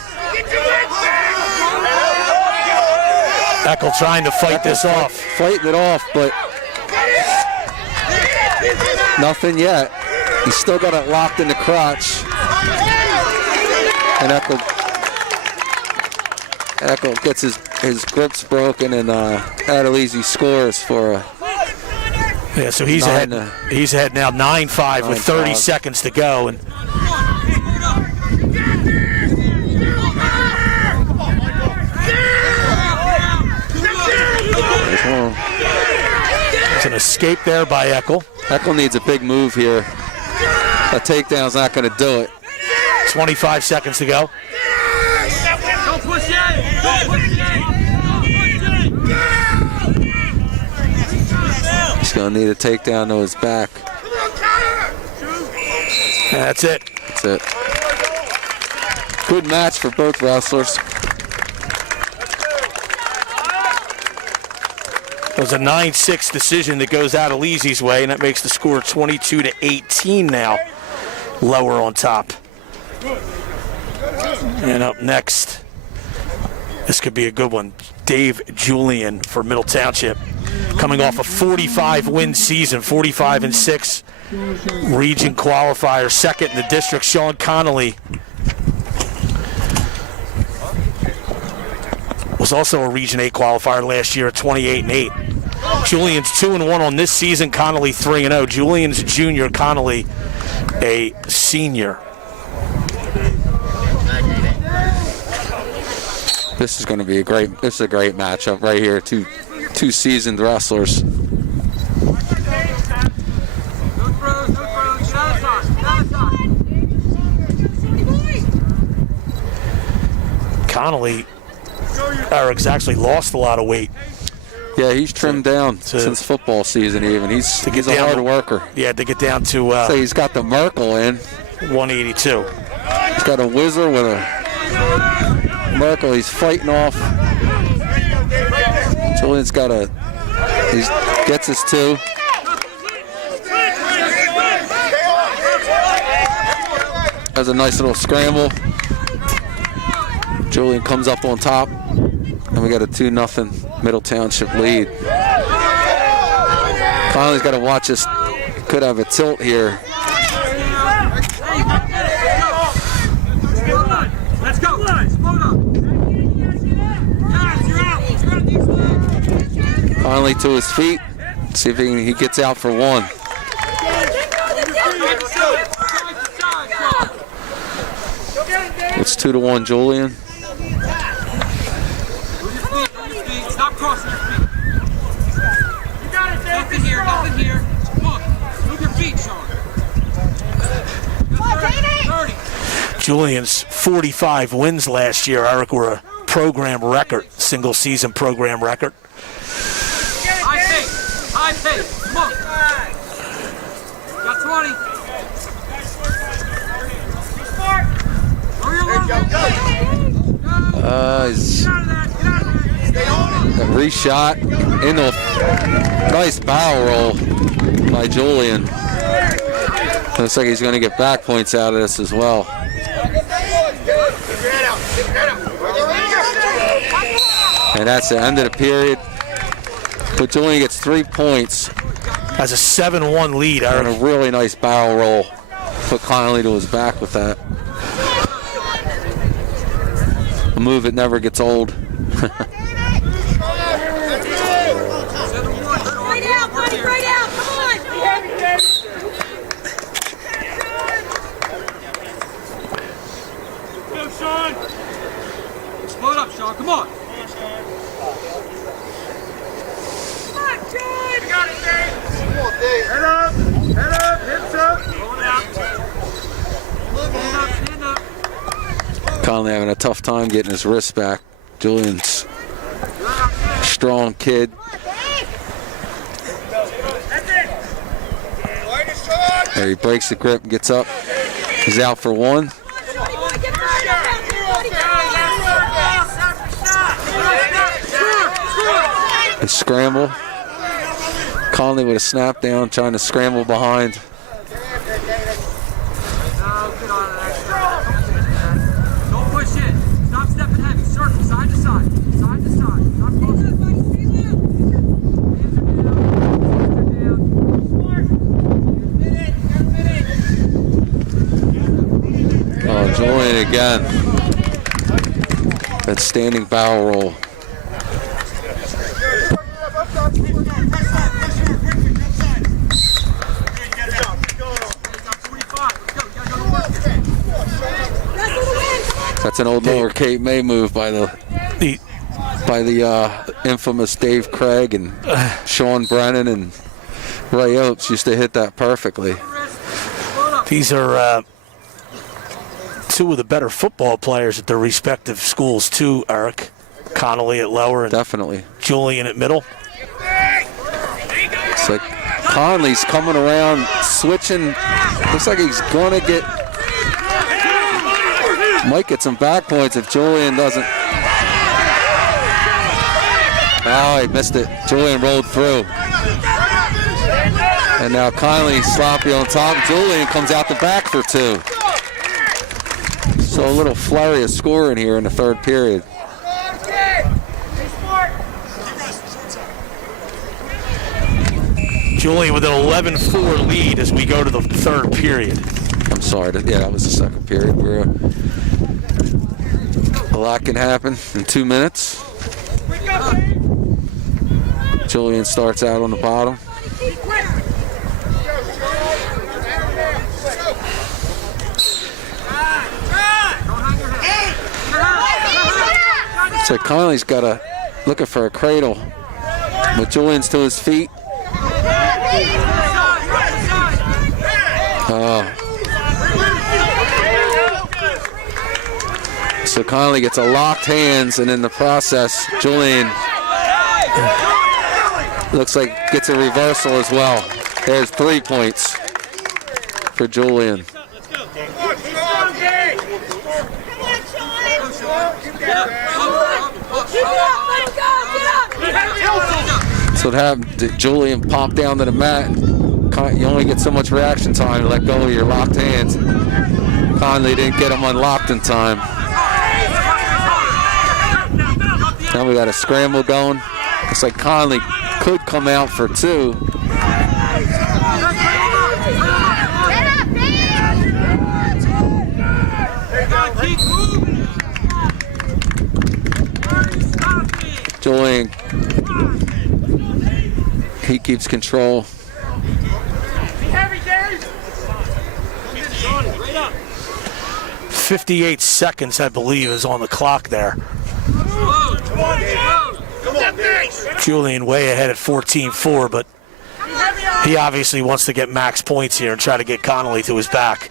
Eckel trying to fight this off. Fighting it off, but nothing yet. He's still got it locked in the crotch. And Eckel gets his grips broken, and Adelizi scores for a... Yeah, so he's ahead now 9-5 with 30 seconds to go. And it's an escape there by Eckel. Eckel needs a big move here. A takedown's not going to do it. 25 seconds to go. He's going to need a takedown to his back. That's it. That's it. Good match for both wrestlers. It was a 9-6 decision that goes Adelizi's way, and that makes the score 22-18 now. Lower on top. And up next, this could be a good one. Dave Julian for Middle Township, coming off a 45-win season, 45-6 region qualifier, 2nd in the district. Sean Connolly was also a Region 8 qualifier last year at 28-8. Julian's 2-1 on this season. Connolly 3-0. Julian's a junior. Connolly a senior. This is going to be a great matchup right here. Two seasoned wrestlers. Connolly, Eric's actually lost a lot of weight. Yeah, he's trimmed down since football season even. He's a hard worker. Yeah, to get down to... so he's got the Merkel in. 182. He's got a whizzer with a Merkel. He's fighting off. Julian's got he gets his 2. Has a nice little scramble. Julian comes up on top. And we got a 2-0 Middle Township lead. Conley's got to watch this. Could have a tilt here. Let's go. Conley to his feet. See if he gets out for 1. It's 2-1 Julian. Stop crossing your feet. You got it, David. Nothing here. Come on. Move your feet, Sean. Come on, David. 30. Julian's 45 wins last year, Eric, were a program record, single-season program record. High pace. Come on. Got 20. He's a reshot in the nice barrel roll by Julian. Looks like he's going to get back points out of this as well. And that's the end of the period. But Julian gets 3 points. Has a 7-1 lead, Eric. And a really nice barrel roll. Put Conley to his back with that. A move that never gets old. Right out, come on. Go, Sean. Split up, Sean. Come on. You got it, Dave. Come on, Dave. Head up, hips up. Hold it out. Stand up. Conley having a tough time getting his wrist back. Julian's a strong kid. There he breaks the grip and gets up. He's out for 1. And scramble. Conley with a snap down, trying to scramble behind. Don't push in. Stop stepping heavy. Circle, side to side. Side to side. Stop closing. Oh, Julian again. That standing barrel roll. That's an old Lower Cape May move by the infamous Dave Craig and Sean Brennan and Ray Oates used to hit that perfectly. These are 2 of the better football players at their respective schools, too, Eric. Connolly at lower and Definitely. Julian at middle. It's like Conley's coming around, switching. Looks like he's going to get... Might get some back points if Julian doesn't. Oh, he missed it. Julian rolled through. And now Conley sloppy on top. Julian comes out the back for 2. So a little flurry of scoring here in the 3rd period. Julian with an 11-4 lead as we go to the 3rd period. I'm sorry. Yeah, that was the 2nd period. A lot can happen in 2 minutes. Julian starts out on the bottom. So Conley's got looking for a cradle, but Julian's to his feet. So Conley gets a locked hands, and in the process, Julian Looks like gets a reversal as well. There's 3 points for Julian. So what happened, Julian popped down to the mat. You only get so much reaction time to let go of your locked hands. Conley didn't get him unlocked in time. Now we got a scramble going. Looks like Conley could come out for 2. Julian, he keeps control. 58 seconds, I believe, is on the clock there. Julian way ahead at 14-4, but he obviously wants to get max points here and try to get Connolly to his back.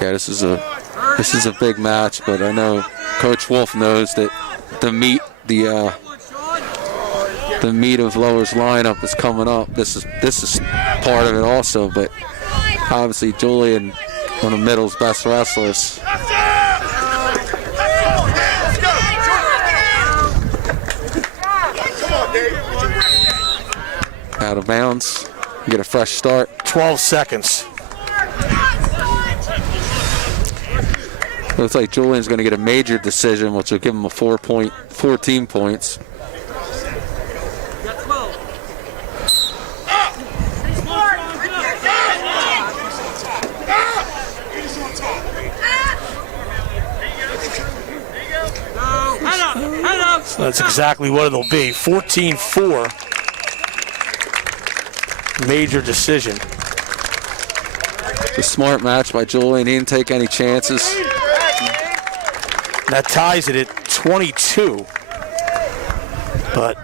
Yeah, this is a big match, but I know Coach Wolf knows that the meat of Lower's lineup is coming up. This is part of it also, but obviously Julian, one of Middle's best wrestlers. Out of bounds. Get a fresh start. 12 seconds. Looks like Julian's going to get a major decision, which will give him a 14 points. So that's exactly what it'll be. 14-4. Major decision. It's a smart match by Julian. He didn't take any chances. That ties it at 22. But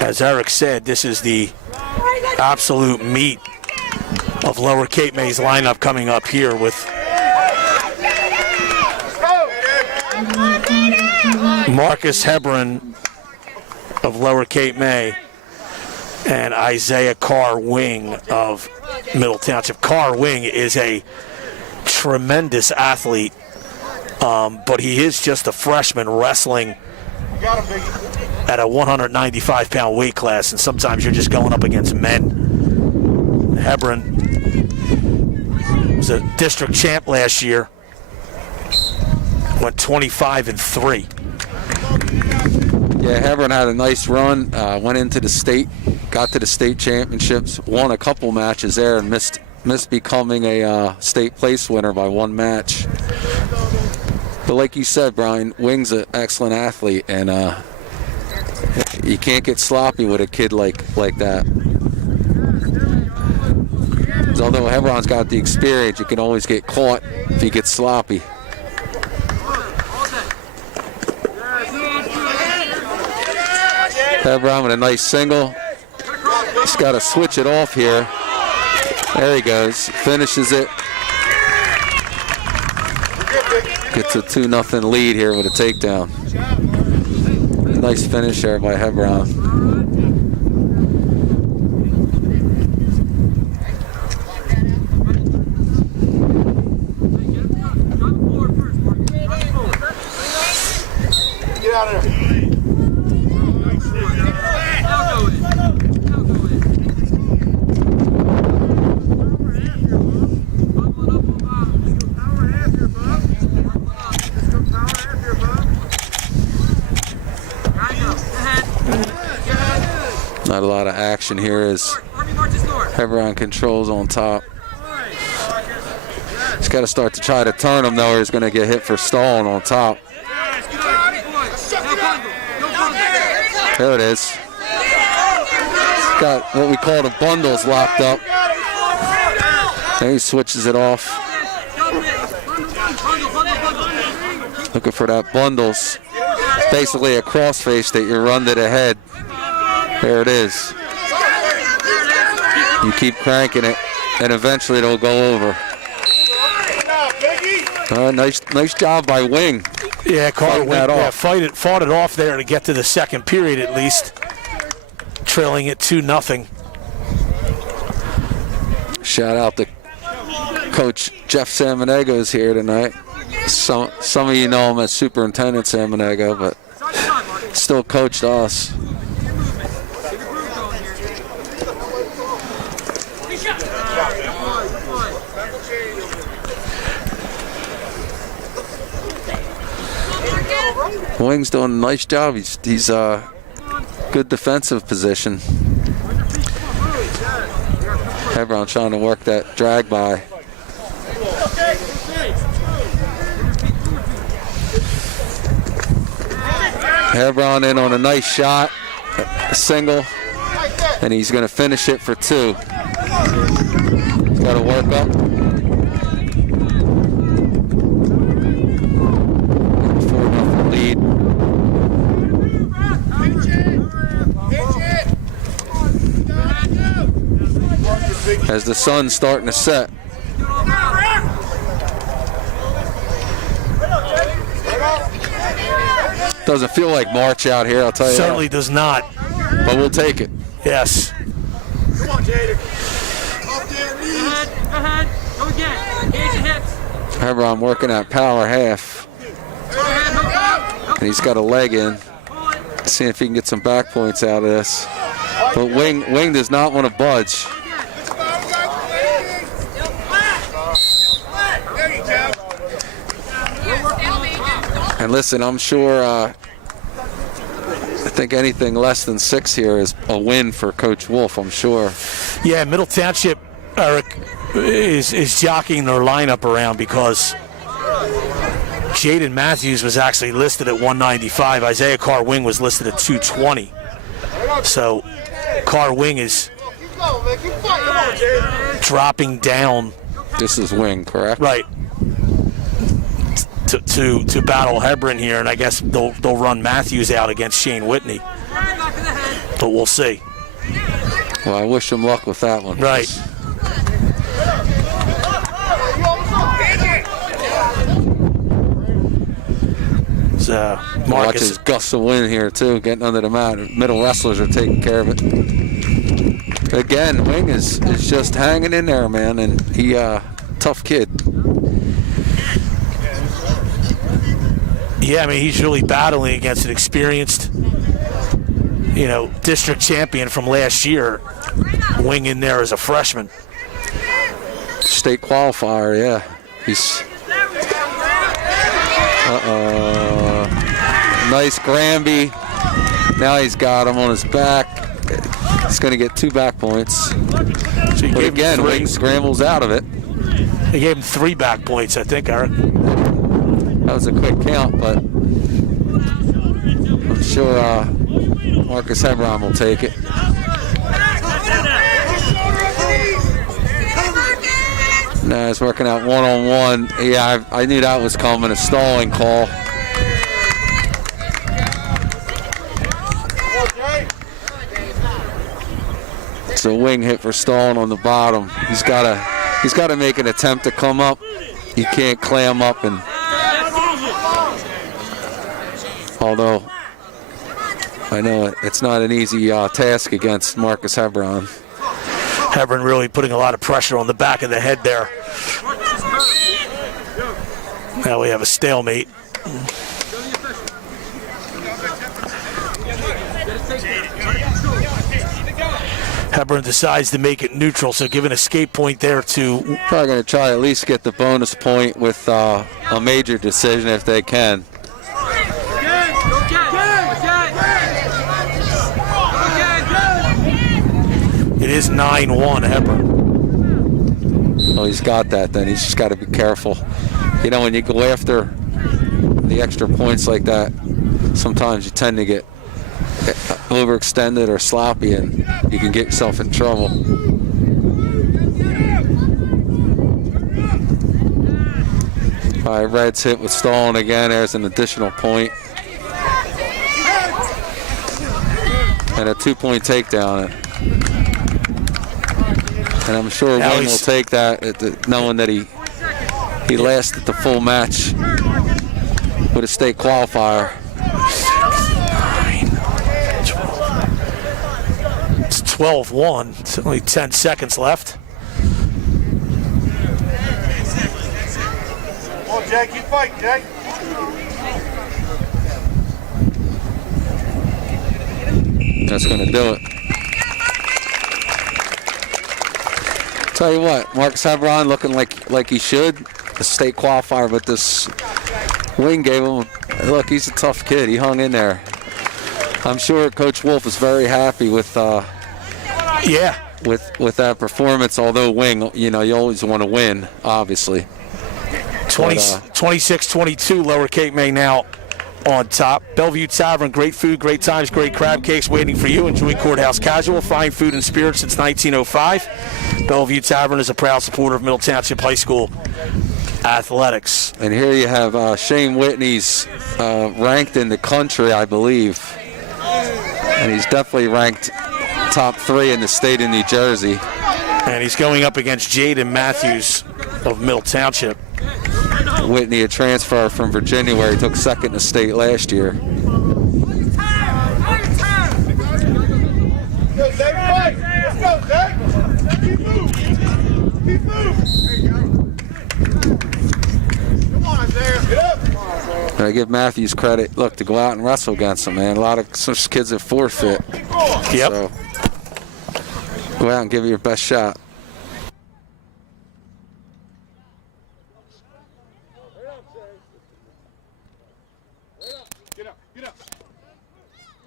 as Eric said, this is the absolute meat of Lower Cape May's lineup coming up here with Marcus Hebron of Lower Cape May and Isaiah Carr Wing of Middle Township. Carr Wing is a tremendous athlete, but he is just a freshman wrestling at a 195-pound weight class, and sometimes you're just going up against men. Hebron was a district champ last year, went 25-3. Yeah, Hebron had a nice run, went into the state, got to the state championships, won a couple matches there, and missed becoming a state place winner by one match. But like you said, Brian, Wing's an excellent athlete, and you can't get sloppy with a kid like that. Although Hebron's got the experience, you can always get caught if you get sloppy. Hebron with a nice single. He's got to switch it off here. There he goes. Finishes it. Gets a 2-0 lead here with a takedown. Nice finish there by Hebron. Get out of there. Not a lot of action here as Hebron controls on top. He's got to start to try to turn him though, or he's going to get hit for stalling on top. There it is. He's got what we call the bundles locked up. Then he switches it off. Looking for that bundles. It's basically a crossface that you run to the head. There it is. You keep cranking it. and eventually it'll go over. Nice job by Wing. Yeah, Carter Fighting that off. fought it off there to get to the second period at least, trailing it 2-0. Shout out to Coach Jeff Salmonego is here tonight. Some of you know him as Superintendent Salmonego, but still coached us. Wing's doing a nice job. He's good defensive position. Hebron trying to work that drag by. Hebron in on a nice shot, a single, and he's going to finish it for 2. He's got to work up. 4-0 lead. As the sun's starting to set. Doesn't feel like March out here, I'll tell you. Certainly does not. But we'll take it. Yes. Come on, Jader. Off their knees. Go ahead. Go again. Engage your hips. Hebron working at power half. Go ahead. And he's got a leg in. See if he can get some back points out of this. But Wing does not want to budge. And listen, I'm sure, I think anything less than 6 here is a win for Coach Wolf, I'm sure. Yeah, Middle Township, Eric, is jockeying their lineup around because Jaden Matthews was actually listed at 195. Isaiah Carr-Wing was listed at 220. So Carr-Wing is dropping down. This is Wing, correct? Right. To battle Hebron here, and I guess they'll run Matthews out against Shane Whitney. But we'll see. Well, I wish him luck with that one. Right. So, Watch Marcus. his gusts of wind here, too, getting under the mat. Middle wrestlers are taking care of it. Again, Wing is just hanging in there, man, and he, tough kid. Yeah, I mean, he's really battling against an experienced, district champion from last year. Wing in there as a freshman. State qualifier, yeah. He's... Nice Granby. Now he's got him on his back. He's going to get 2 back points. But again, Wing scrambles out of it. They gave him 3 back points, I think, Eric. That was a quick count, but I'm sure Marcus Hebron will take it. Now he's working out one-on-one. Yeah, I knew that was coming, a stalling call. It's a Wing hit for stalling on the bottom. He's got to make an attempt to come up. He can't clam up, and although I know it's not an easy task against Marcus Hebron. Hebron really putting a lot of pressure on the back of the head there. Now we have a stalemate. Hebron decides to make it neutral, so give an escape point there to... Probably going to try at least get the bonus point with a major decision if they can. It is 9-1, Hebron. Oh, he's got that then. He's just got to be careful. When you go after the extra points like that, sometimes you tend to get overextended or sloppy, and you can get yourself in trouble. All right, Red's hit with stalling again. There's an additional point. And a 2-point takedown. And I'm sure Now Wing he's- will take that, knowing that he lasted the full match with a state qualifier. It's 12-1. It's only 10 seconds left. Come on, Jake, keep fighting, Jake. That's going to do it. Tell you what, Marcus Hebron looking like he should. A state qualifier, but this Wing gave him. Look, he's a tough kid. He hung in there. I'm sure Coach Wolf is very happy with Yeah. with that performance. Although Wing, you always want to win, obviously. 26-22, Lower Cape May now on top. Bellevue Tavern, great food, great times, great crab cakes waiting for you. Enjoy Courthouse Casual, fine food and spirits since 1905. Bellevue Tavern is a proud supporter of Middle Township High School athletics. And here you have Shane Whitney's ranked in the country, I believe. And he's definitely ranked top 3 in the state of New Jersey. And he's going up against Jaden Matthews of Middle Township. Whitney, a transfer from Virginia, where he took second in the state last year. Go, Zach, fight. Let's go, Zach. Keep moving. Keep moving. Come on, Isaiah. Get up. And I give Matthews credit, look, to go out and wrestle against him, man. A lot of such kids that forfeit. Yep. So, go out and give it your best shot.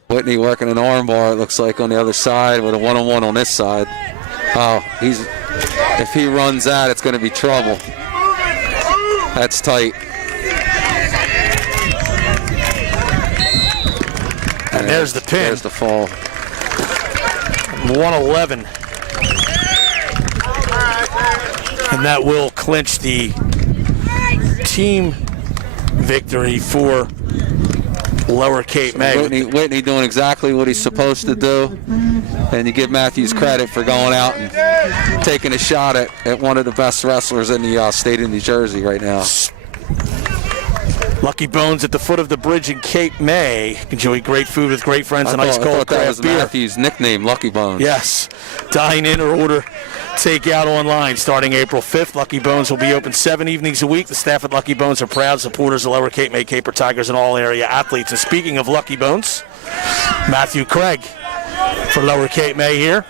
Whitney working an arm bar, it looks like, on the other side with a one-on-one on this side. Oh, if he runs that, it's going to be trouble. That's tight. And there's the pin. There's the fall. 111. And that will clinch the team victory for Lower Cape May. Whitney doing exactly what he's supposed to do. And you give Matthews credit for going out and taking a shot at one of the best wrestlers in the state of New Jersey right now. Lucky Bones at the foot of the bridge in Cape May. Enjoy great food with great friends and ice I cold thought that was craft beer. Matthews' nickname, Lucky Bones. Yes. Dine in or order takeout online starting April 5th. Lucky Bones will be open 7 evenings a week. The staff at Lucky Bones are proud supporters of Lower Cape May Caper Tigers and all area athletes. And speaking of Lucky Bones, Matthew Craig for Lower Cape May here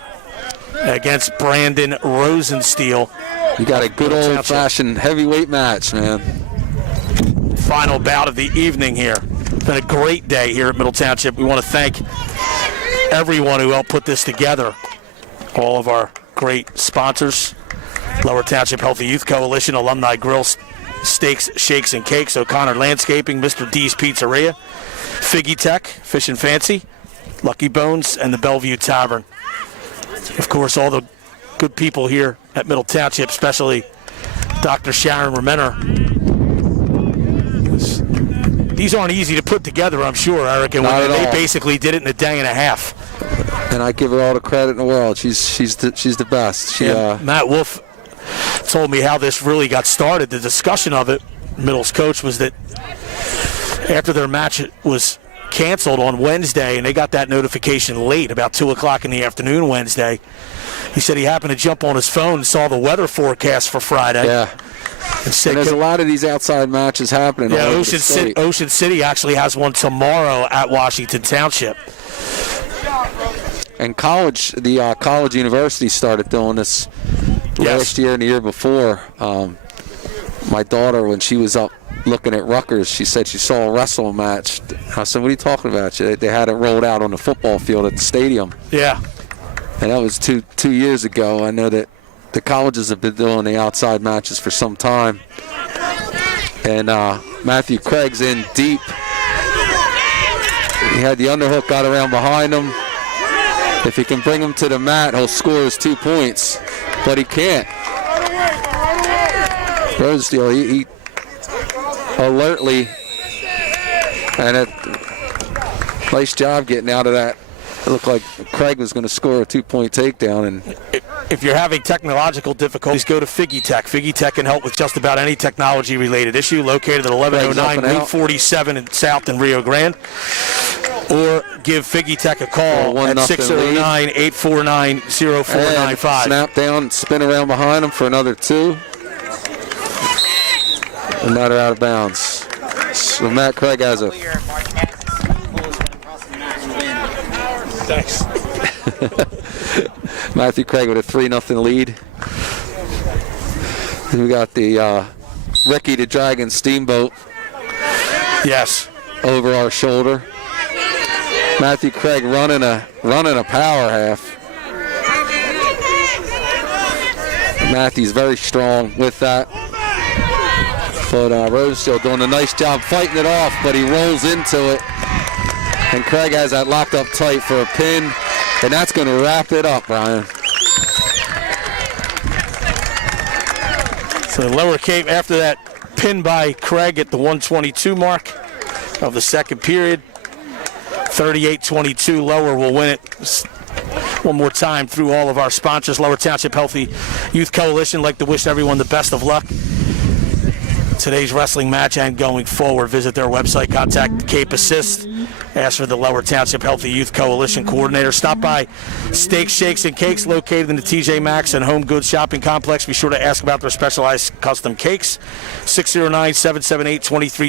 against Brandon Rosensteel. You got a good old-fashioned heavyweight match, man. Final bout of the evening here. It's been a great day here at Middle Township. We want to thank everyone who helped put this together. All of our great sponsors, Lower Township Healthy Youth Coalition, Alumni Grill, Steaks, Shakes, and Cakes, O'Connor Landscaping, Mr. D's Pizzeria, Figgy Tech, Fish and Fancy, Lucky Bones, and the Bellevue Tavern. Of course, all the good people here at Middle Township, especially Dr. Sharon Remenner. These aren't easy to put together, I'm sure, Eric, and they basically did it in a day and a half. And I give her all the credit in the world. She's the best. Matt Wolf told me how this really got started. The discussion of it, Middle's coach, was that after their match was canceled on Wednesday, and they got that notification late, about 2 o'clock in the afternoon Wednesday, he said he happened to jump on his phone and saw the weather forecast for Friday. Yeah. And there's a lot of these outside matches happening. Yeah, Ocean City actually has one tomorrow at Washington Township. And the college universities started doing this last year and the year before. My daughter, when she was up looking at Rutgers, she said she saw a wrestling match. I said, what are you talking about? They had it rolled out on the football field at the stadium. Yeah. And that was two years ago. I know that the colleges have been doing the outside matches for some time. And Matthew Craig's in deep. He had the underhook, got around behind him. If he can bring him to the mat, he'll score his 2 points. But he can't. Rosedale, he alertly, and nice job getting out of that. It looked like Craig was going to score a 2-point takedown, and If you're having technological difficulties, go to Figgy Tech. Figgy Tech can help with just about any technology-related issue. Located at 1109 Route 47 in South in Rio Grande. Or give Figgy Tech a call at 609-849-0495. Snap down, spin around behind him for another 2. And now they're out of bounds. So Matt Craig has a... Thanks. Matthew Craig with a 3-0 lead. And we got the Ricky the Dragon Steamboat. Yes. Over our shoulder. Matthew Craig running a power half. Matthew's very strong with that. But Rose still doing a nice job fighting it off, but he rolls into it. And Craig has that locked up tight for a pin, and that's going to wrap it up, Brian. So Lower Cape, after that pin by Craig at the 122 mark of the second period, 38-22, Lower will win it. One more time through all of our sponsors. Lower Township Healthy Youth Coalition, like to wish everyone the best of luck. Today's wrestling match and going forward. Visit their website, contact Cape Assist, ask for the Lower Township Healthy Youth Coalition coordinator. Stop by Steaks, Shakes, and Cakes located in the TJ Maxx and Home Goods Shopping Complex. Be sure to ask about their specialized custom cakes. 609-778-23